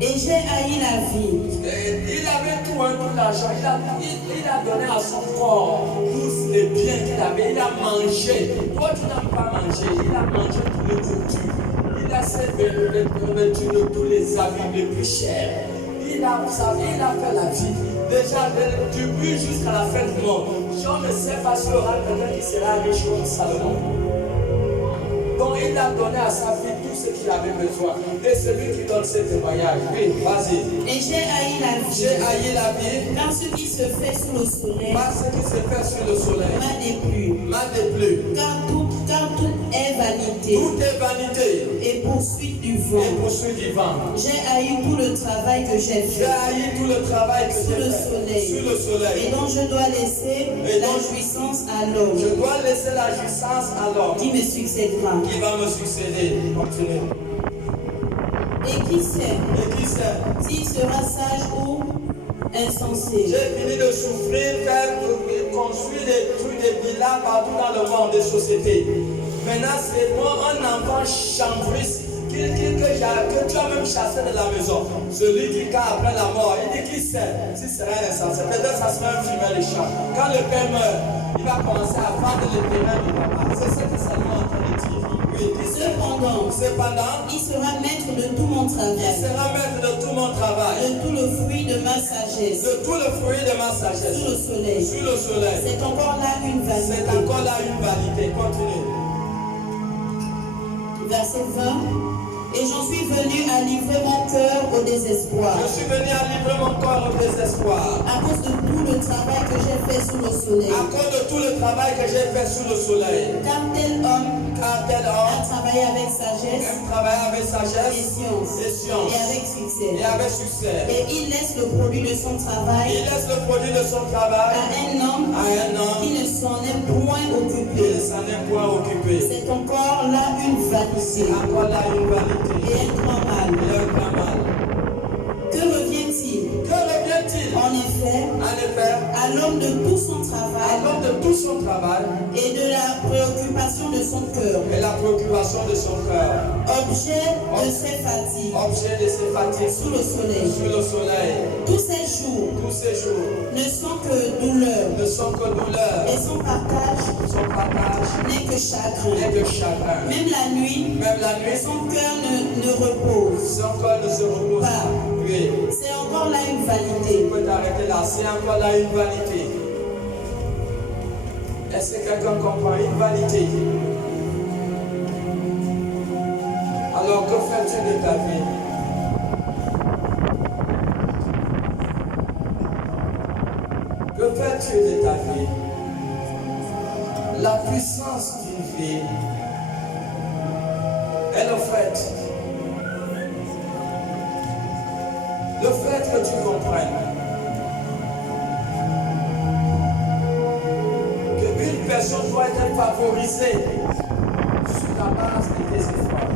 et j'ai haï la vie. Il avait tout l'argent, il a donné à son corps tous les biens qu'il avait, il a mangé. Toi tu n'as pas mangé, il a mangé tous les nourritures. Il a servi les nourritures de tous les habits les plus chers. Il a fait la vie. Déjà du but jusqu'à la fin du monde. Je ne sais pas s'il y aura quelqu'un qui sera riche comme Salomon. Donc il a donné à sa fille tout ce qu'il avait besoin. Et celui qui donne ce témoignage, oui, vas-y. Et j'ai haï la vie. J'ai haï la vie. Car ce qui se fait sous le soleil Par ce qui se fait sur le soleil m'a déplu. m'a déplu. Car tout est vanité Tout est vanité et poursuite du vent. et poursuite du vent. J'ai haï tout le travail que j'ai J'ai fait haï tout le travail que sous j'ai le fait soleil. sur le soleil. Et dont je dois laisser Et la donc, jouissance à l'homme Je dois laisser la jouissance à l'homme qui me succédera. qui va me succéder. Continuez. Et qui sait Et qui sait? s'il sera sage ou insensé. J'ai fini de souffrir, faire construire des trucs, des villas partout dans le monde, des sociétés. Maintenant, c'est moi un enfant chambriste que tu as même chassé de la maison. Celui qui, quand après la mort, il dit qui sait si c'est un insensé. Peut-être ça sera un fumier les champs. Quand le père meurt, il va commencer à vendre le terrain du papa. C'est ce que Salomon est en train de dire. Oui. Cependant, il sera maître de tout mon travail. Il sera maître de tout mon travail. De tout le fruit de ma sagesse. De tout le fruit de ma sagesse. Sous le soleil. Sous le soleil. C'est encore là une vanité. C'est encore là une vanité. Continue. Verset 20. Et j'en suis venu à livrer mon cœur au désespoir. Je suis venu à livrer mon corps au désespoir. À cause de tout le travail que j'ai fait sous le soleil. À cause de tout le travail que j'ai fait sous le soleil. Car tel homme a travaillé avec sagesse. Avec sagesse et science. Et avec succès. Et avec succès. Et il laisse le produit de son travail. Il laisse le produit de son travail à un homme qui ne s'en est point occupé. C'est encore là une vanité. Encore là une vanité. Et un grand mal. Que revient-il? En effet, à l'homme de tout son travail, et de la préoccupation de son cœur, objet de ses fatigues, sous le soleil. Tous ces jours ne sont que douleur, et son partage n'est que chagrin. Même la nuit, son cœur ne repose pas. Oui. C'est encore là une vanité. Tu peux t'arrêter là, c'est encore là une vanité. Est-ce que quelqu'un comprend une vanité? Alors que fais-tu de ta vie? Que fais-tu de ta vie? La puissance d'une vie est le fait. Le fait que tu comprennes qu'une personne doit être favorisée sur la base de tes efforts.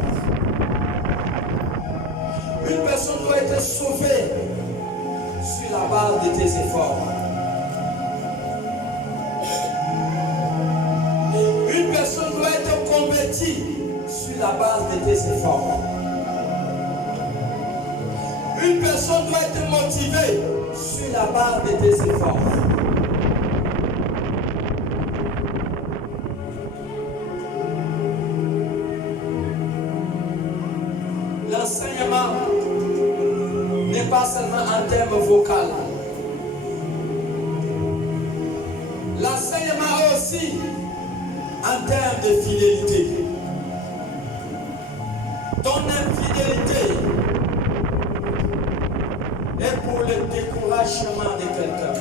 Une personne doit être sauvée sur la base de tes efforts. Une personne doit être convertie sur la base de tes efforts. Une personne doit être motivée sur la base de tes efforts. L'enseignement n'est pas seulement en termes vocal. L'enseignement est aussi en termes de fidélité. Ton infidélité est pour le découragement de quelqu'un.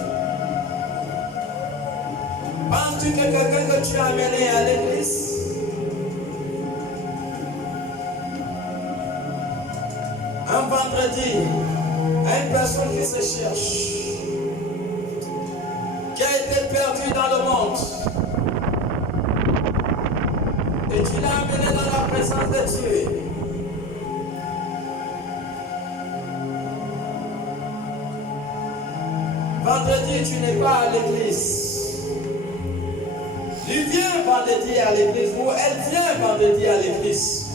Penses-tu que quelqu'un que tu as amené à l'église un vendredi à une personne qui se cherche, qui a été perdue dans le monde, et tu l'as amené dans la présence de Dieu? Vendredi, tu n'es pas à l'église. Tu viens vendredi à l'église, ou elle vient vendredi à l'église.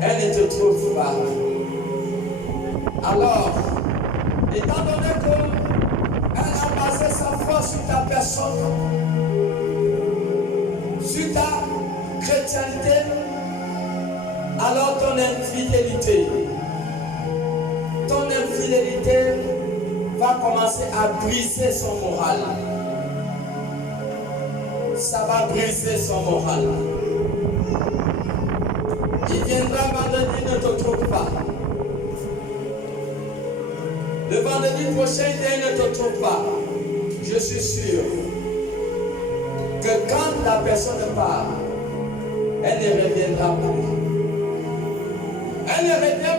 Elle ne te trouve pas. Alors, étant donné qu'elle a basé sa foi sur ta personne, sur ta chrétienté, alors ton infidélité va commencer à briser son moral. Ça va briser son moral. Il viendra vendredi, ne te trouve pas. Le vendredi prochain, il ne te trouve pas. Je suis sûr que quand la personne part, elle ne reviendra plus. Elle ne revient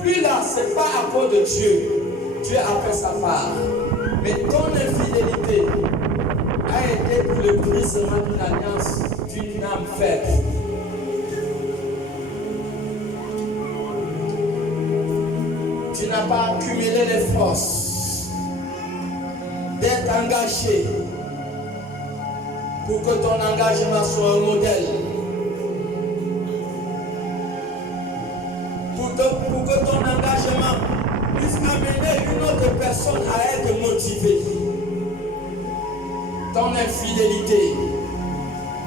plus là, ce n'est pas à cause de Dieu. Dieu a fait sa part. Mais ton infidélité a été pour le brisement d'une alliance d'une âme faible. Tu n'as pas accumulé les forces d'être engagé pour que ton engagement soit un modèle. Pour que ton engagement puisse amener une autre personne à être motivée. Ton infidélité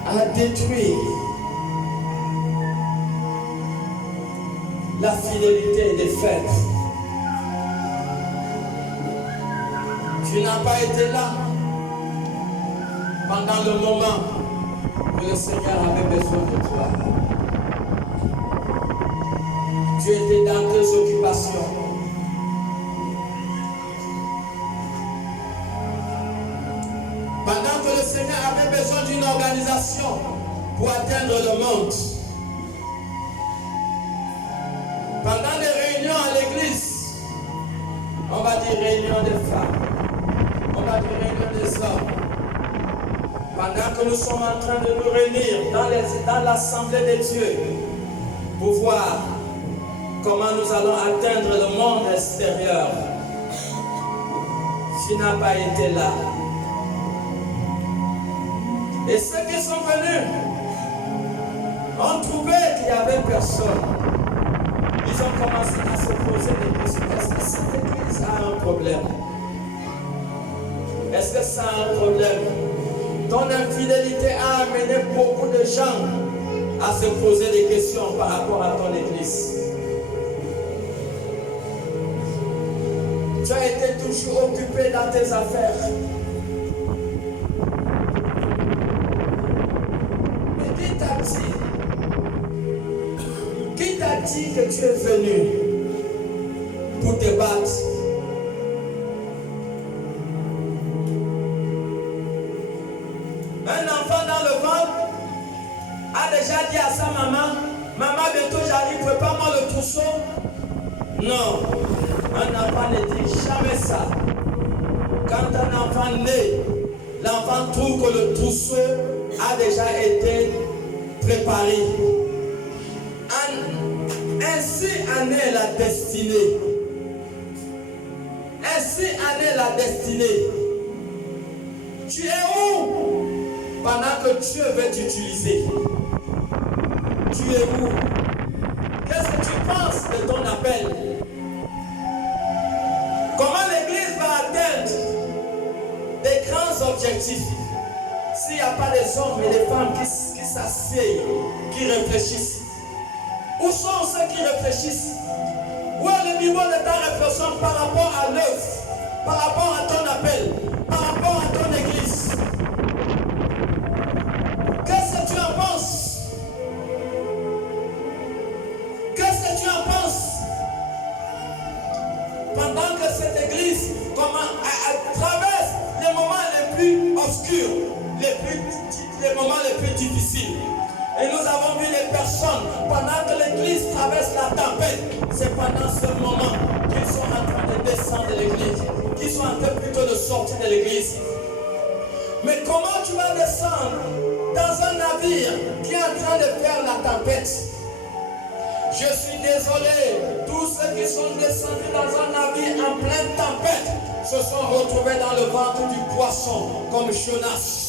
a détruit la fidélité des faibles. Tu n'as pas été là pendant le moment que le Seigneur avait besoin de toi. Tu étais dans tes occupations. Pendant que le Seigneur avait besoin d'une organisation pour atteindre le monde. Pendant les réunions à l'église, on va dire réunion des femmes, on va dire réunion des hommes. Pendant que nous sommes en train de nous réunir dans l'assemblée de Dieu pour voir comment nous allons atteindre le monde extérieur, tu n'as pas été là. Et ceux qui sont venus ont trouvé qu'il n'y avait personne. Ils ont commencé à se poser des questions. Est-ce que cette église a un problème? Est-ce que ça a un problème? Ton infidélité a amené beaucoup de gens à se poser des questions par rapport à ton église. Tu as été toujours occupé dans tes affaires. Mais qui t'a dit que tu es venu pour te battre? Un enfant dans le ventre a déjà dit à sa maman, maman, bientôt j'arrive, prépare-moi le trousseau. Non, un enfant ne dit jamais ça. Quand un enfant naît, l'enfant trouve que le trousseau a déjà été préparé. Ainsi en est la destinée. Ainsi en est la destinée. Tu es où pendant que Dieu veut t'utiliser? Tu es où? Qu'est-ce que tu penses de ton appel? Comment l'Église va atteindre des grands objectifs s'il n'y a pas des hommes et des femmes qui s'assiedent, qui réfléchissent? Où sont ceux qui réfléchissent? Où est le niveau de ta réflexion par rapport à l'œuvre, par rapport à ton appel, par rapport à ton Église? Qu'est-ce que tu en penses? Qu'est-ce que tu en penses? Pendant que cette Église traverse les moments les plus obscurs, les moments les plus difficiles. Et nous avons vu les personnes, pendant que l'Église traverse la tempête, c'est pendant ce moment qu'ils sont en train de descendre de l'Église, qu'ils sont en train plutôt de sortir de l'Église. Mais comment tu vas descendre dans un navire qui est en train de faire la tempête? Je suis désolé, tous ceux qui sont descendus dans un navire en pleine tempête se sont retrouvés dans le ventre du poisson comme Jonas.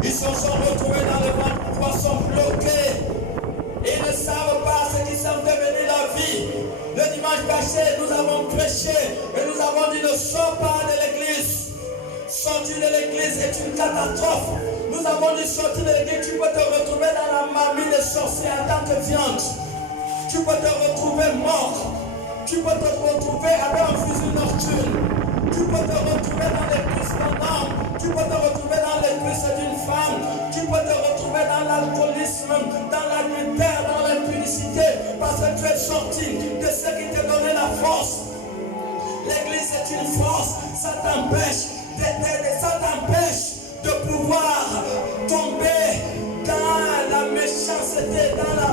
Ils se sont retrouvés dans le ventre du poisson bloqués. Ils ne savent pas ce qui sont devenus la vie. Le dimanche passé, nous avons prêché et nous avons dit ne sors pas de l'église. Sortir de l'église est une catastrophe. Nous avons dit sortir de l'église, tu peux te retrouver dans la marmite des sorciers en tant que viande. Tu peux te retrouver mort. Tu peux te retrouver avec un fusil nocturne. Tu peux te retrouver dans l'église d'un homme. Tu peux te retrouver dans l'église d'une femme. Tu peux te retrouver dans l'alcoolisme, dans l'adultère, dans l'impudicité. Parce que tu es sorti de ce qui te donnait la force. L'église est une force. Ça t'empêche de pouvoir tomber dans la méchanceté, dans la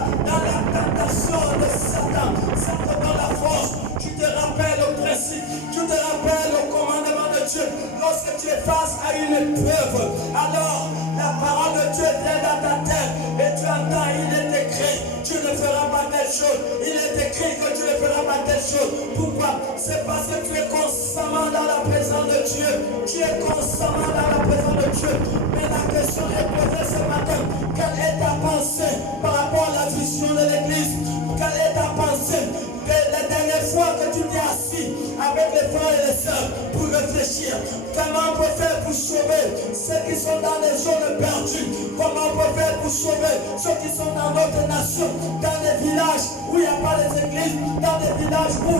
tentation de Satan. Ça te donne la force. Tu te rappelles le principe, tu te rappelles le commandement de Dieu. Lorsque tu es face à une épreuve, alors la parole de Dieu vient dans ta tête et tu entends, il est écrit, tu ne feras pas telle chose. Il est écrit que tu ne feras pas telle chose. Pourquoi? C'est parce que tu es constamment dans la présence de Dieu. Tu es constamment dans la présence de Dieu. Mais la question est posée ce matin. Quelle est ta pensée par rapport à la vision de l'église? Quelle est ta pensée? La dernière fois que tu était assis avec les frères et les sœurs pour réfléchir. Comment on peut faire pour sauver ceux qui sont dans les zones perdues? Comment on peut faire pour sauver ceux qui sont dans notre nation, dans les villages où il n'y a pas les églises, dans les villages où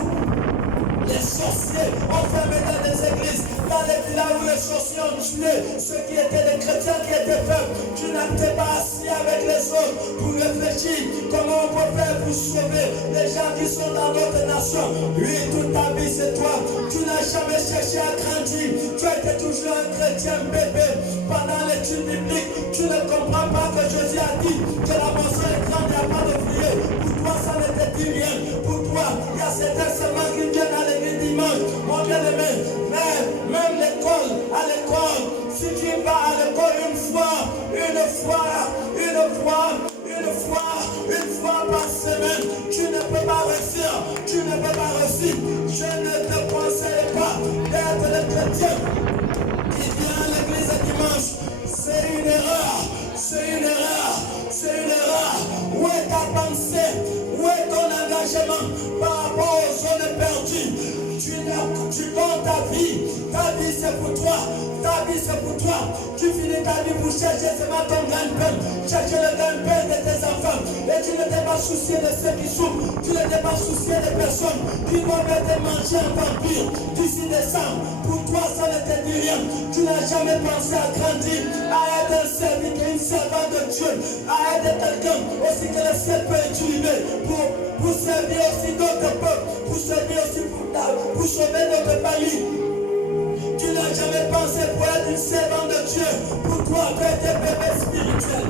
les sorciers ont fermé dans les églises, dans les villages où les sorciers ont tué ceux qui étaient les chrétiens qui étaient faibles. Tu n'étais pas assis avec les autres pour réfléchir comment on peut faire pour sauver les gens qui sont dans notre nation. Oui, toute ta vie c'est toi. Tu n'as jamais cherché à grandir. Tu as été toujours un chrétien bébé. Pendant l'étude biblique, tu ne comprends pas que Jésus a dit que la moisson est grande, il n'y a pas de prier. Pour toi, ça ne te dit rien. Pour toi, il y a certains seulement qui viennent à l'église dimanche. Mon bien-aimé, mais même l'école, à l'école, si tu vas à l'école une fois par semaine, tu ne peux pas réussir. Tu ne peux pas réussir. Je ne te conseille pas d'être le chrétien qui vient à l'église le dimanche. C'est une erreur. C'est une erreur. C'est une erreur. Où est ta pensée? Où est ton engagement par rapport aux zones perdues? Tu donnes ta vie c'est pour toi, ta vie c'est pour toi. Tu finis ta vie pour chercher seulement ton gagne-pain, chercher le gagne-pain de tes enfants. Et tu ne t'es pas soucié de ceux qui souffrent, tu ne t'es pas soucié des personnes qui doivent être mangées en vampire d'ici décembre. Pour toi ça ne te dit rien, tu n'as jamais pensé à grandir, à être un serviteur, une servante de Dieu, à être quelqu'un aussi que le ciel peut utiliser pour servir aussi d'autres peuples, pour servir aussi pour sauver notre pays. Tu n'as jamais pensé pour être une servante de Dieu. Pour toi, tu es un bébé spirituel.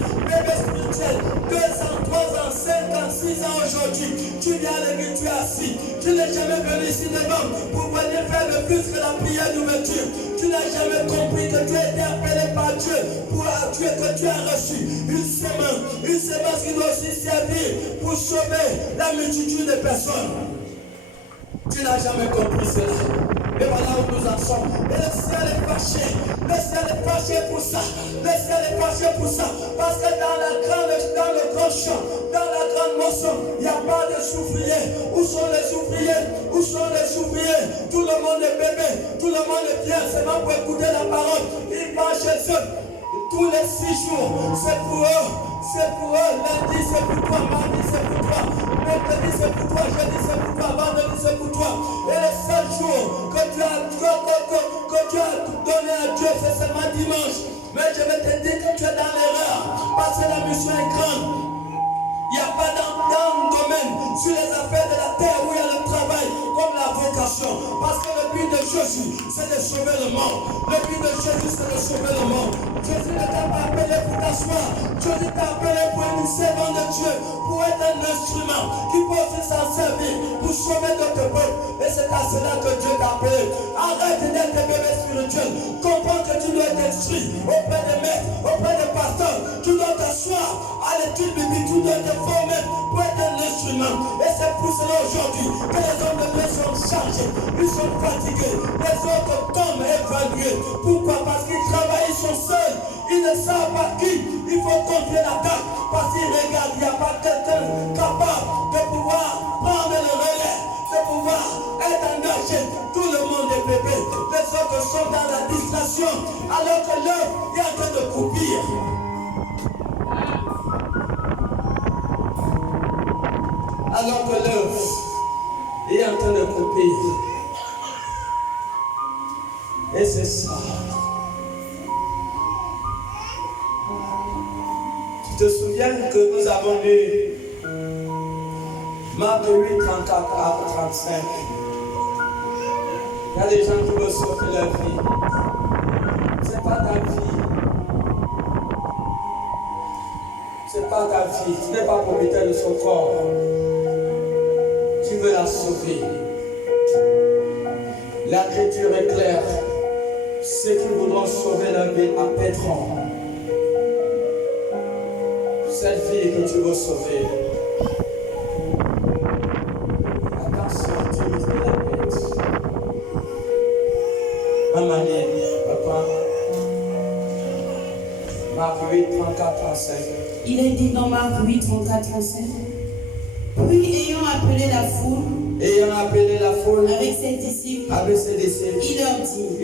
2 ans, 3 ans, 5 ans, 6 ans aujourd'hui. Tu viens à l'église, tu es assis. Tu n'es jamais venu ici devant pour venir faire le plus que la prière d'ouverture. Tu n'as jamais compris que tu as été appelé par Dieu pour Dieu que tu as reçu une semence qui doit aussi servir pour sauver la multitude de personnes. Tu n'as jamais compris cela. Et voilà où nous en sommes. Et le ciel est fâché. Le ciel est fâché pour ça. Le ciel est fâché pour ça. Parce que dans le grand champ, dans la grande moisson, il n'y a pas de souffriers. Où sont les ouvriers? Où sont les ouvriers? Tout le monde est bébé. Tout le monde est bien. C'est même pour écouter la parole. Ils vont chez eux. Tous les 6 jours, c'est pour eux. C'est pour eux. Lundi, c'est pour toi. Mardi, c'est pour toi. Mercredi, c'est pour toi. Jeudi, c'est pour toi. Vendredi, c'est pour toi. Et le seul jour que tu as donné à Dieu, c'est seulement dimanche. Mais je vais te dire que tu es dans l'erreur. Parce que la mission est grande. Il n'y a pas d'un domaine sur les affaires de la terre où il y a le travail comme la vocation. Parce que le but de Jésus, c'est de sauver le monde. Le but de Jésus, c'est de sauver le monde. Jésus ne t'a pas appelé pour t'asseoir. Jésus t'a appelé pour être une servante de Dieu, pour être un instrument qui peut aussi s'en servir pour sauver notre peuple. Et c'est à cela que Dieu t'a appelé. Arrête d'être un bébé spirituel. Comprends que tu dois être instruit auprès des maîtres, auprès des pasteurs. Tu dois t'asseoir à l'étude biblique, tu dois te former pour être un instrument. Et c'est pour cela aujourd'hui que les hommes de Dieu sont chargés, ils sont fatigués, les autres tombent évalués. Pourquoi? Parce qu'ils travaillent, ils sont seuls, ils ne savent pas qui il faut confier la tâche. Parce qu'ils regardent, il n'y a pas quelqu'un capable de pouvoir prendre le relais, de pouvoir être engagé. Tout le monde est bébé, les autres sont dans la distraction, alors que l'œuvre est en train de croupir. Alors que l'œuvre est en train de croupir. Et c'est ça. Tu te souviens que nous avons lu Marc 8, 34 à 35. Il y a des gens qui veulent sauver leur vie. C'est pas ta vie. C'est pas ta vie. Tu n'es pas propriétaire de son corps. Tu veux la sauver. L'écriture est claire. Ceux qui voudront sauver leur vie apparaîtront. Cette vie que tu veux sauver. Attention, tu veux la bête. Maman, papa. Marc 8, 34, 35. Il est dit dans Marc 8, 34, 35. Puis ayant appelé la foule, foule, avec ses disciples, avec ses disciples, il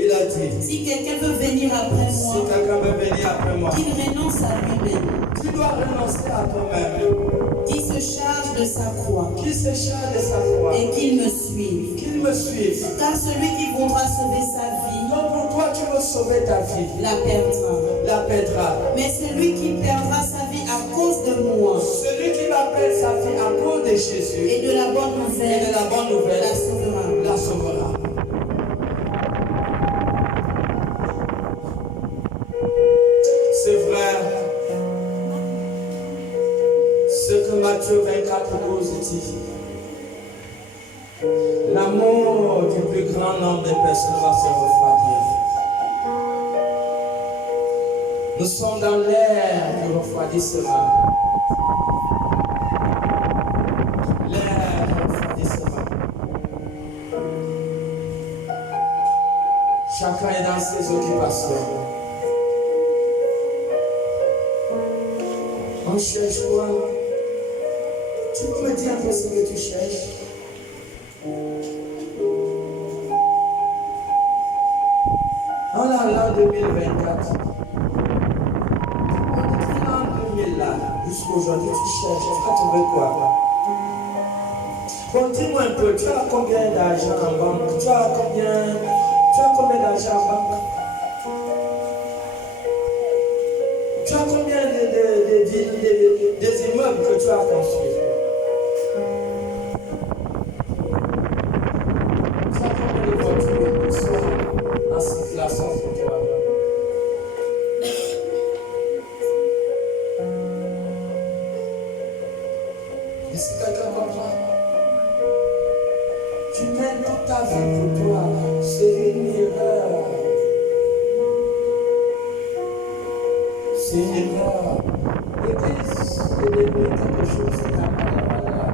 leur dit, si quelqu'un veut venir après moi, qu'il renonce à lui-même, tu dois renoncer à toi-même, qu'il se charge de sa croix, et qu'il me suive. Car celui qui voudra sauver sa vie, Donc pour toi, tu veux sauver ta vie, la perdra. Mais celui qui perdra sa vie à cause de moi, celui qui va perdre sa vie à cause de Jésus et de la bonne nouvelle, la sauvera. C'est vrai. Ce que Matthieu 24:12 dit. L'amour du plus grand nombre de personnes va se refroidir. Nous sommes dans l'ère du refroidissement. L'ère du refroidissement. Chacun est dans ses occupations. On cherche quoi? Tu peux me dire un peu ce que tu cherches? On est l'an 2024. Depuis l'an 2000 là, jusqu'aujourd'hui, tu cherches, tu vas trouver quoi? Bon, dis-moi un peu, tu as combien d'argent en banque? Tu as combien d'argent en banque? Tu as combien des immeubles que tu as construits? Tu as combien de voitures qui sont en circulation pour toi? Est-ce que quelqu'un comprend? Tu mènes toute ta vie pour toi. C'est une erreur. C'est une erreur. L'église est devenue quelque chose qui n'a pas de valeur.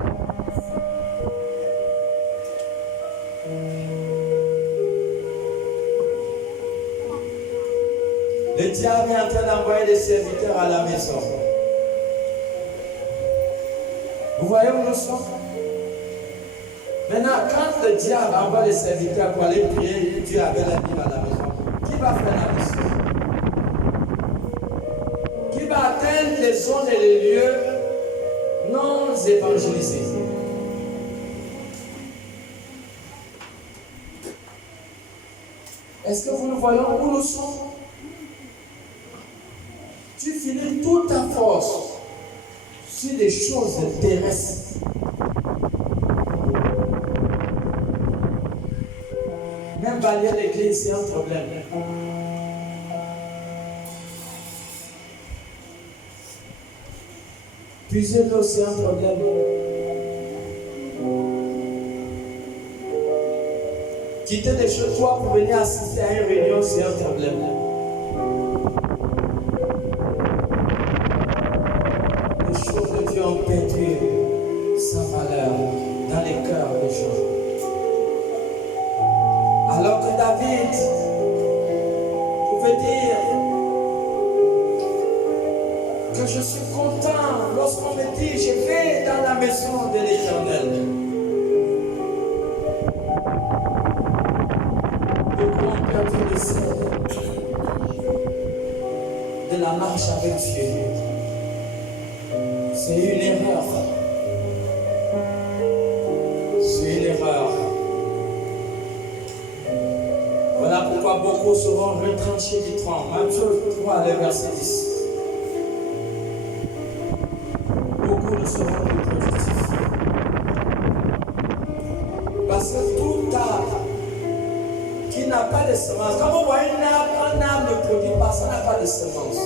Le diable est en train d'envoyer des serviteurs à la maison. Vous voyez où nous sommes? Maintenant, quand le diable envoie des serviteurs pour aller prier, Dieu avait la Bible à la maison. Qui va faire la mission? Qui va atteindre les zones et les lieux non évangélisés? Est-ce que vous nous voyons où nous sommes? Tu finis toute ta force sur des choses terrestres. Même balayer l'église, c'est un problème. Puiser l'eau, c'est un problème. Quitter de chez toi pour venir assister à une réunion, c'est un problème. Les choses de Dieu ont perdu sa valeur dans les cœurs des gens. Alors que David pouvait dire que je suis content lorsqu'on me dit je vais dans la maison de l'Éternel. Beaucoup ont perdu le sel de la marche avec Dieu. C'est une erreur. C'est une erreur. Voilà pourquoi beaucoup seront retranchés du trône. Matthieu 3, le verset 10. Beaucoup ne seront plus productifs. Parce que tout arbre qui n'a pas de semence, quand vous voyez un arbre ne produit pas, ça n'a pas de semence.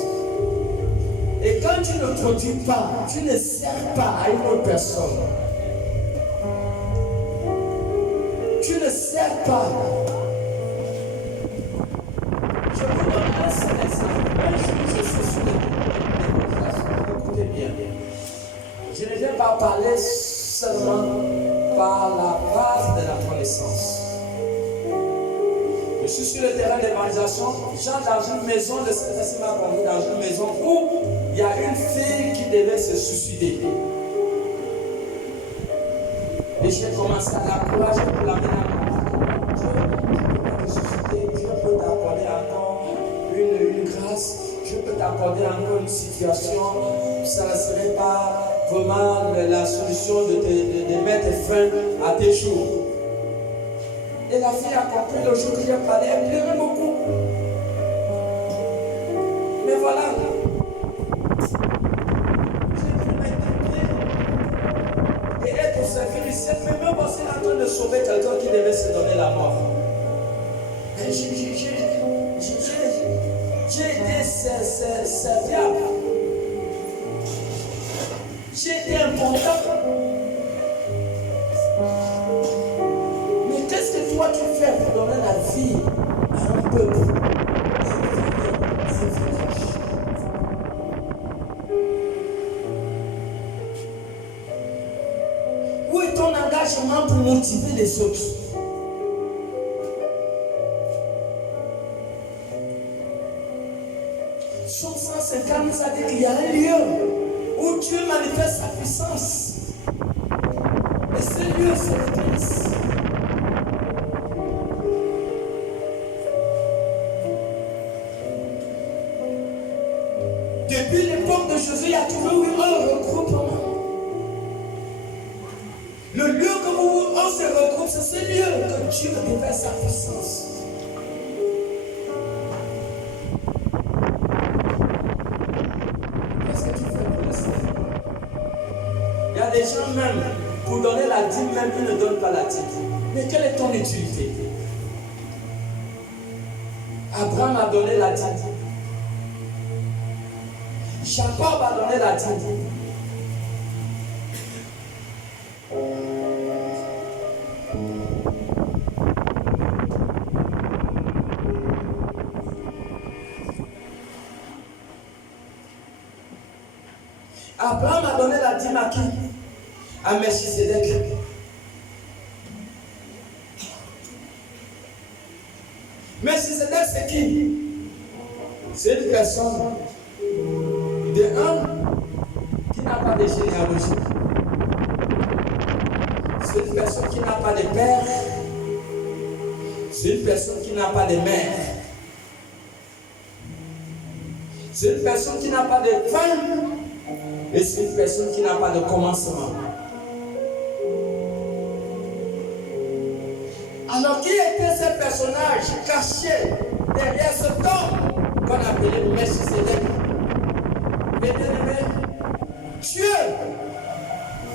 Et quand tu ne produis pas, tu ne sers pas à une autre personne. Tu ne sers pas. Je vous donne un seul exemple. Un jour, je suis sur les démonstrations. Écoutez bien. Je ne viens pas parler seulement par la base de la connaissance. Je suis sur le terrain d'évangélisation. J'entre dans une maison, le Saint-Esprit m'a conduit dans une maison où il y a une fille qui devait se suicider. Et j'ai commencé à l'encourager pour l'amener à Dieu peut t'accorder encore une grâce, Dieu peut t'accorder encore une situation. Ça ne serait pas vraiment la solution de mettre fin à tes jours. Et la fille a compris le jour qu'il a parlé, elle pleurait beaucoup. Mais voilà. Et être au service du ciel, mais même aussi en train de sauver quelqu'un qui devait se donner la mort. Et j'ai été serviable. J'ai été important. Mais qu'est-ce que toi tu fais pour donner la vie à un peuple, à un village? Où est ton engagement pour motiver les autres? Psaume 150 nous a dit qu'il y a un lieu où Dieu manifeste sa puissance. Et ce lieu, c'est l'Église. Depuis l'époque de Jésus, il y a toujours eu un regroupement. Le lieu où on se regroupe, c'est ce lieu que Dieu manifeste sa puissance. Des gens même, pour donner la dîme même, ils ne donnent pas la dîme. Mais quelle est ton utilité? Abraham a donné la dîme. Jacob a donné la dîme. Abraham a donné la dîme à qui? À Melchisedec. Melchisedec, c'est qui? C'est une personne de un qui n'a pas de généalogie. C'est une personne qui n'a pas de père. C'est une personne qui n'a pas de mère. C'est une personne qui n'a pas de fin. Et c'est une personne qui n'a pas de commencement. Alors qui était ce personnage caché derrière ce homme qu'on appelait Melchisedec? Dieu,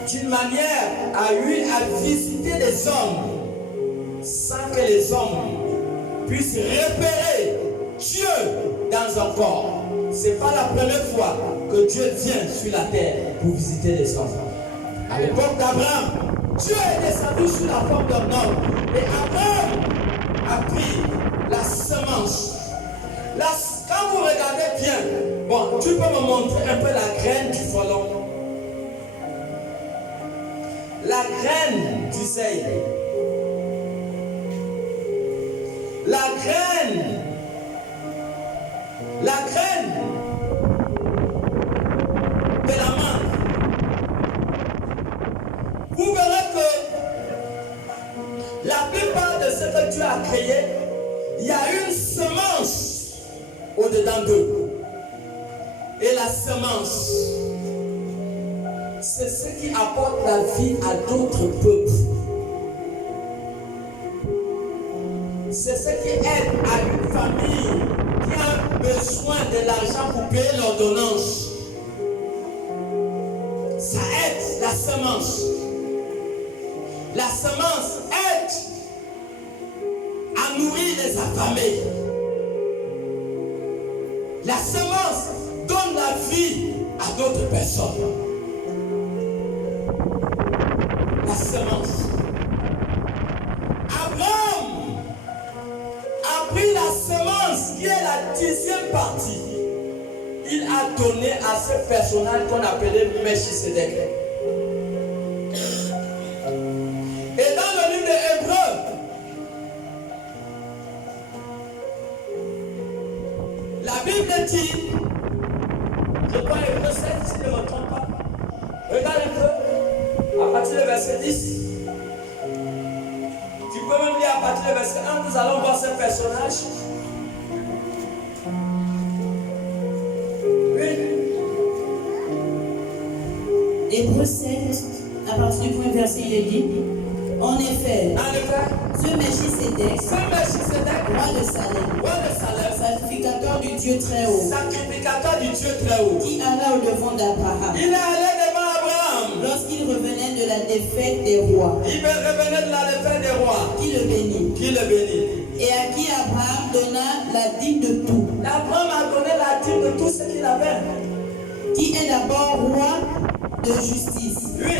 d'une manière, a eu à visiter les hommes sans que les hommes puissent repérer Dieu dans un corps. Ce n'est pas la première fois que Dieu vient sur la terre pour visiter les hommes. À l'époque d'Abraham, Dieu est descendu sous la forme d'un homme. Et Abraham a pris la semence. Quand vous regardez bien, bon, tu peux me montrer un peu la graine du frelon. La graine du seigle. La graine de la mangue. Vous verrez que la plupart de ce que Dieu a créé, il y a une semence au-dedans d'eux. Et la semence, c'est ce qui apporte la vie à d'autres peuples. C'est ce qui aide à une famille qui a besoin de l'argent pour payer l'ordonnance. Ça aide la semence. La semence aide à nourrir les affamés. La semence donne la vie à d'autres personnes. La semence. Abraham a pris la semence qui est la 10e partie. Il a donné à ce personnage qu'on appelait Melchisedec. Et dans le livre de Hébreux, la Bible dit, je crois Hébreux 7, si je ne me trompe pas. Regarde un peu, à partir du verset 10. Tu peux même lire à partir du verset 1, nous allons voir ce personnage. Hébreux 7, à partir du premier verset, il est dit, en effet, ce Melchisédek, roi de Salem, sacrificateur du Dieu très haut, qui alla au devant d'Abraham, il est allé devant Abraham lorsqu'il revenait de la défaite des rois, qui le bénit, et à qui Abraham donna la dîme de tout, Abraham a donné la dîme de tout ce qu'il avait. qui est d'abord roi de justice, Oui,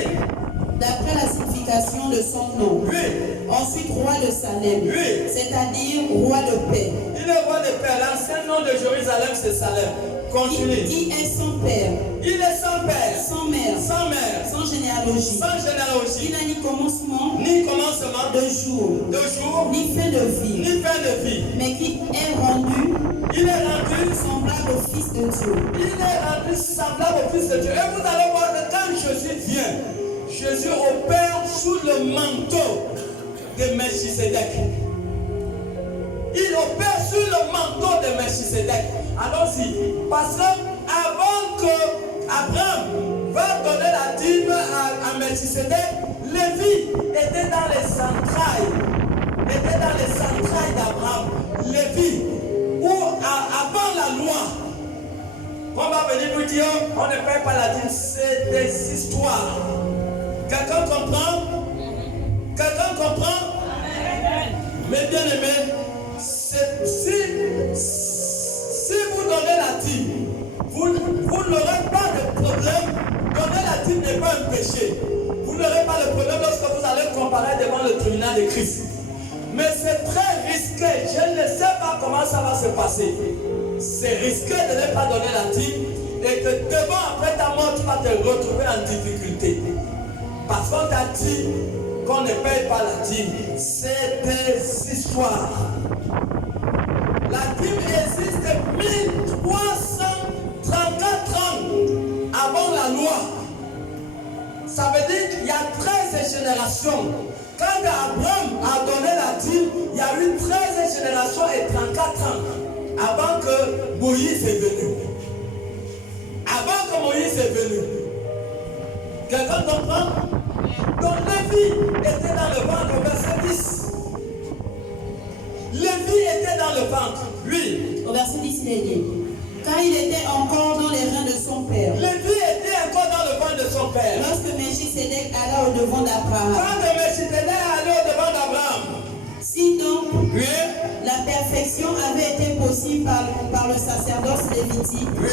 d'après la signification de son nom. oui, Ensuite, roi de Salem, Oui. c'est-à-dire roi de paix, il est roi de paix. L'ancien nom de Jérusalem, c'est Salem. Continue. qui est sans père, Il est sans père, sans mère, sans mère, sans généalogie, sans qui généalogie, n'a ni commencement ni commencement de jour, de jour, ni fin de vie, ni fin de vie. mais qui est rendu Il est rendu, semblable au Fils de Dieu. il est rendu semblable au Fils de Dieu. Et vous allez voir que quand Jésus vient, Jésus opère sous le manteau de Melchisédek. Il opère sur le manteau de Melchisédek. Allons-y. Parce que avant que Abraham va donner la dîme à Melchisédek, Lévi était dans les entrailles. Était dans les entrailles d'Abraham. Lévi, où avant la loi, on va venir nous dire, on ne paye pas la dîme, c'est des histoires. Quelqu'un comprend? Quelqu'un comprend? Mais bien aimé, si vous donnez la dîme, vous n'aurez pas de problème. Donner la dîme n'est pas un péché. Vous n'aurez pas de problème lorsque vous allez comparer devant le tribunal de Christ. Mais c'est très risqué. Je ne sais pas comment ça va se passer. C'est risqué de ne pas donner la dîme et que devant, après ta mort, tu vas te retrouver en difficulté. Parce qu'on t'a dit qu'on ne paye pas la dîme. C'est des histoires. La dîme existe 1334 ans avant la loi. Ça veut dire qu'il y a 13 générations. Quand Abraham a donné la dîme, il y a eu 13 générations et 34 ans avant que Moïse est venu. Avant que Moïse est venu. Quelqu'un comprend? Donc Lévi était dans le ventre, verset 10. Lévi était dans le ventre, lui. Au verset 10, il est dit, car il était encore dans les reins de son père. Lévi était encore dans le ventre de son père. Lorsque Melchisédek alla au devant d'Abraham. Quand Melchisédek allait au devant d'Abraham. Si donc Oui. la perfection avait été possible par le sacerdoce lévitique, Oui.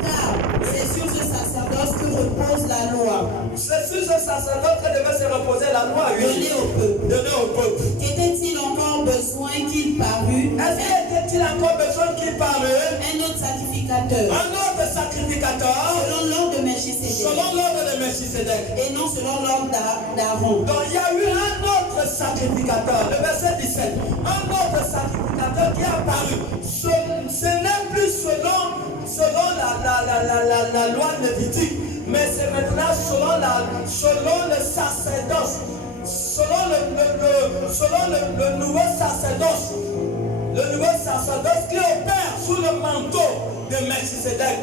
car c'est sur ce sacerdoce que repose la loi. C'est sur ce sacerdoce que devait se reposer la loi. Oui. Donnée au peuple. Donnée au peuple. Qu'était-il encore besoin qu'il parût Est-ce qu'il était-il encore besoin qu'il parle? un autre sacrificateur Un autre sacrificateur. selon l'ordre de Melchisédek Selon l'ordre de Melchisédek. et non selon l'ordre d'Aaron? Donc il y a eu un autre sacrificateur, le verset 17, un autre sacrificateur qui est apparu. Ce n'est plus selon la loi lévitique, mais c'est maintenant selon le sacerdoce, selon le nouveau sacerdoce. Le nouveau sacerdoce qui opère sous le manteau de Melchisédek.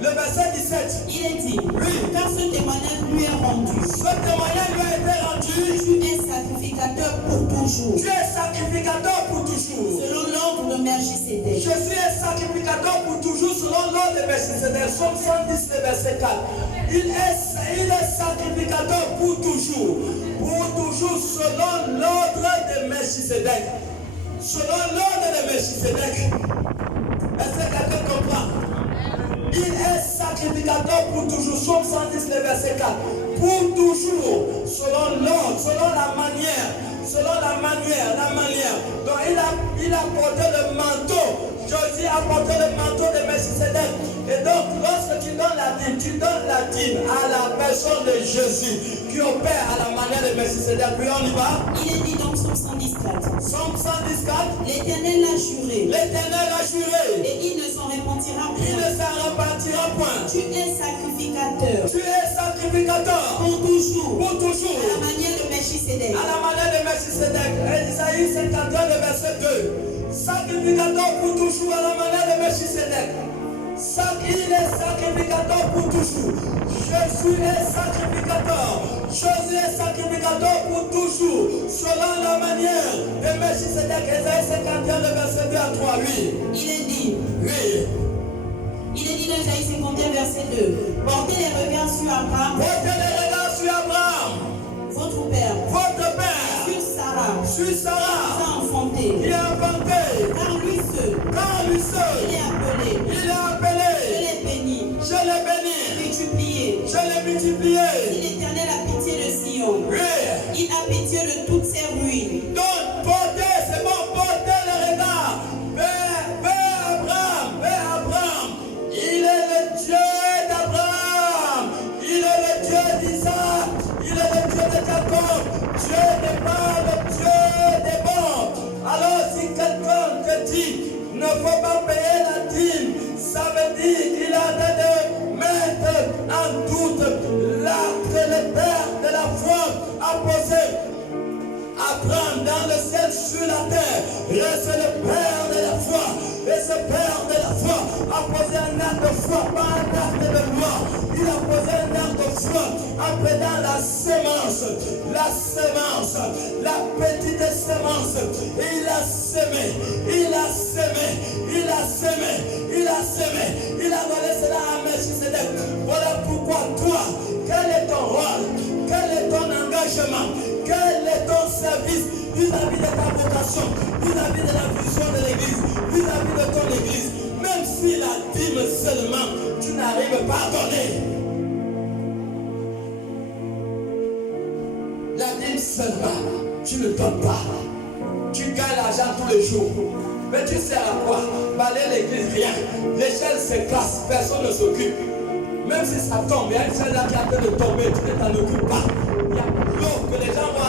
Le verset 17. Il est dit, Oui. car ce témoignage lui est rendu. Ce témoignage lui a été rendu. Tu es sacrificateur pour toujours, Tu es sacrificateur pour toujours. selon l'ordre de Melchisédek. Je suis un sacrificateur pour toujours selon l'ordre de Melchisédek. Somme 110, le verset 4. Il est sacrificateur pour toujours. Pour toujours selon l'ordre de Melchisédek. Selon l'ordre de Melchisédek. Est-ce que quelqu'un comprend? Il est sacrificateur pour toujours. Somme 110, le verset 4. Pour toujours, selon l'ordre, selon la manière. Donc il a porté le manteau. Jésus a porté le manteau de Melchisédek. Et donc, lorsque tu donnes la dîme à la personne de Jésus qui opère à la manière de Melchisédek. Puis on y va. Il est dit donc Somme 114. Somme 114. L'Éternel l'a juré, L'Éternel a juré. et il ne s'en repentira Il point. ne s'en repartira point. Tu es sacrificateur Tu es sacrificateur pour toujours, pour toujours. à la manière de Melchisédek. À la manière de Melchisédek. Isaïe Ésaïe 51, le verset 2. Sacrificateur pour toujours à la manière de Melchisédek. Il est sacrificateur pour toujours. Jésus est sacrificateur. Jésus est sacrificateur pour toujours. Selon la manière de Melchisédek. Ésaïe 51, le verset 2 à 3. Oui. Il est dit. Oui. Il est dit dans Ésaïe 51, verset 2. Portez les regards sur Abraham. Portez les regards sur Abraham. Votre père. Votre père. Sur Sarah. Sur Sarah. Qui a enfanté. Qui a inventé. Car lui seul. Car lui seul. Il est appelé. Il est appelé. Je l'ai béni. Je l'ai béni. Multiplié. Je l'ai multiplié. Si l'Éternel a pitié de Sion. Oui. Il a pitié de toutes ses ruines. Donc, portez, c'est bon, portez le regard vers Abraham, vers Abraham. Il est le Dieu d'Abraham. Il est le Dieu d'Isaac. Il est le Dieu de Jacob. Dieu n'est pas le Dieu des bons. Alors, si quelqu'un te dit, ne faut pas payer la dîme, ça veut dire qu'il a de mettre en doute l'acte que le Père de la foi a posé. Abraham dans le ciel, sur la terre, reste le Père de la foi. Et ce Père de la foi a posé un acte de foi, pas un acte de loi. Il a posé un acte de foi, appelant la sémence, la petite sémence. Et il a semé, il a semé, il a semé, il a semé. Il a donné cela à Melchisédek. Voilà pourquoi toi, quel est ton rôle? Quel est ton engagement? Quel est ton service vis-à-vis de ta vocation, vis-à-vis de la vision de l'église, vis-à-vis de ton église? Même si la dîme seulement, tu n'arrives pas à donner. La dîme seulement, tu ne donnes pas. Tu gagnes l'argent tous les jours. Mais tu sais à quoi? Balayer l'église, rien. L'échelle se casse, personne ne s'occupe. Même si ça tombe, il y a une chaise là qui est en train de tomber, tu ne t'en occupes pas. Il y a l'eau que les gens vont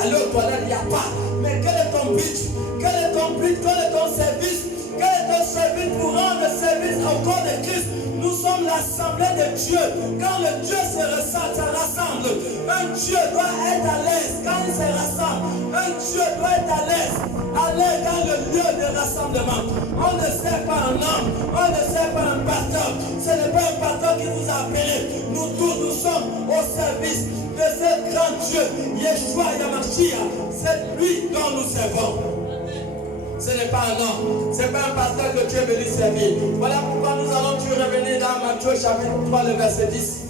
aller aux toilettes, il n'y a pas. Mais quel est ton but? Quel est ton but? Quel est ton service? Quel est ton service pour rendre service au corps de Christ? Nous sommes l'assemblée de Dieu. Quand le Dieu se rassemble, un Dieu doit être à l'aise. Quand il se rassemble, un Dieu doit être à l'aise dans le lieu de rassemblement. On ne sert pas un homme, on ne sert pas un pasteur. Ce n'est pas un pasteur qui vous a appelé. Nous tous, nous sommes au service de ce grand Dieu, Yeshua Yamashia. C'est lui dont nous servons. Ce n'est pas un homme, ce n'est pas un pasteur que tu es venu servir. Voilà pourquoi nous allons revenir dans Matthieu chapitre 3, le verset 10.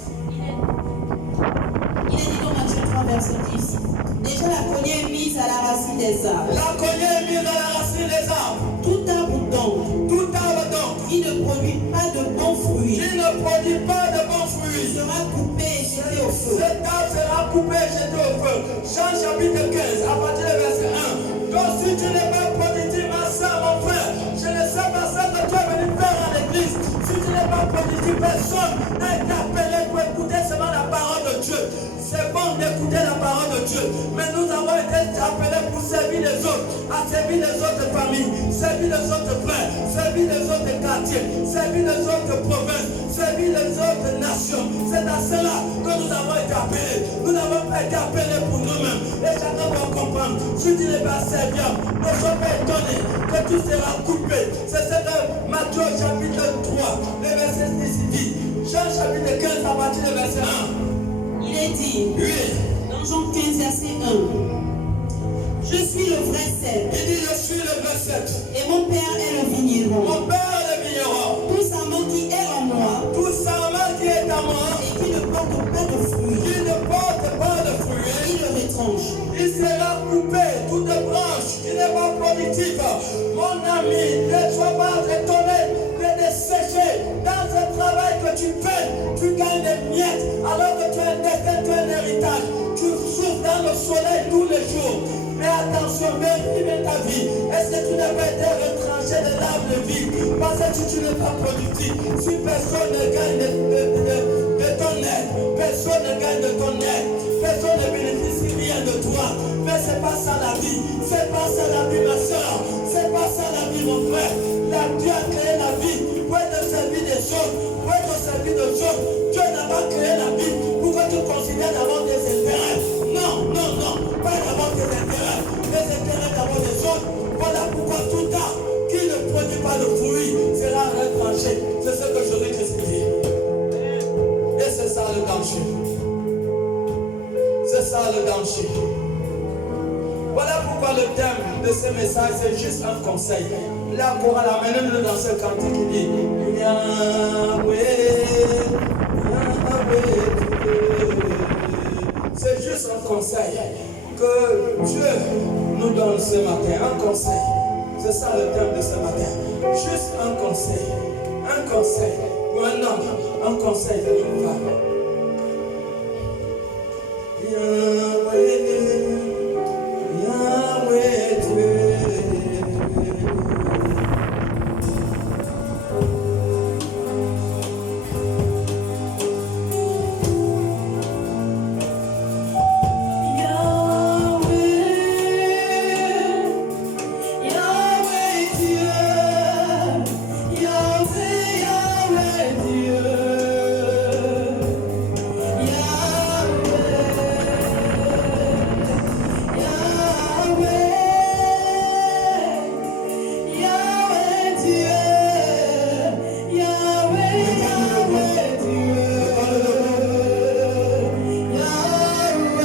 Il est dit dans Matthieu 3, verset 10. Déjà la cognée est mise à la racine des arbres. La cognée est mise à la racine des arbres. Tout arbre donc, qui ne produit pas de bons fruits, sera coupé et jeté au feu. Cet arbre sera coupé et jeté au feu. Jean chapitre 15, à partir du verset 1. Donc si tu n'es pas productif, ma soeur, mon frère, je ne sais pas ce que tu es venu faire à l'église. Si tu n'es pas productif, personne n'a été appelé pour écouter seulement la parole de Dieu. C'est bon d'écouter la parole de Dieu, mais nous avons été appelés pour servir les autres, à servir les autres familles, servir les autres frères, servir les autres quartiers, servir les autres provinces, servir les autres nations. C'est à cela que nous avons été appelés. Nous n'avons pas été appelés pour nous-mêmes. Et chacun doit comprendre, si tu n'es pas serviable, ne sois pas étonné que tu seras coupé. C'est ce que Matthieu chapitre 3, le verset 10 dit. Jean chapitre 15 à partir du verset 1. Il est dit, Oui. dans Jean 15, verset 1, je suis le vrai cep. Il dit, je suis le vrai cep. Et mon père est le vigneron. Mon père est le vigneron. Tout sarment qui est en moi, Tout sarment qui est en moi, et qui ne porte pas de fruits, qui ne porte pas de fruits, il le retranche. il sera coupé. Toute branche qui n'est pas productive. Mon ami, ne sois pas étonné de dessécher. Dans ce travail que tu fais, tu gagnes des miettes. Alors que tu as un destin, tu as un héritage. Tu souffres dans le soleil tous les jours. Mais attention, vérifie ta vie. Est-ce que tu n'as pas été retranché de l'arbre de vie? Parce que si tu n'es pas productif, si personne ne gagne de ton aide, personne ne gagne de ton aide, personne ne bénéficie rien de toi. Mais c'est pas ça la vie. C'est pas ça la vie, ma soeur. C'est pas ça la vie, mon frère. Dieu a créé la vie pour être servi des autres, pour être servi des autres. Dieu n'a pas créé la vie pour que tu considères d'avoir des intérêts. Non, non. C'est ça le danger. Voilà pourquoi le thème de ce message, c'est juste un conseil. La chorale amène-nous dans ce cantique qui dit Yahweh, Yahweh. C'est juste un conseil que Dieu nous donne ce matin. Un conseil. C'est ça le thème de ce matin. Juste un conseil. Un conseil pour un homme. Un conseil pour une femme.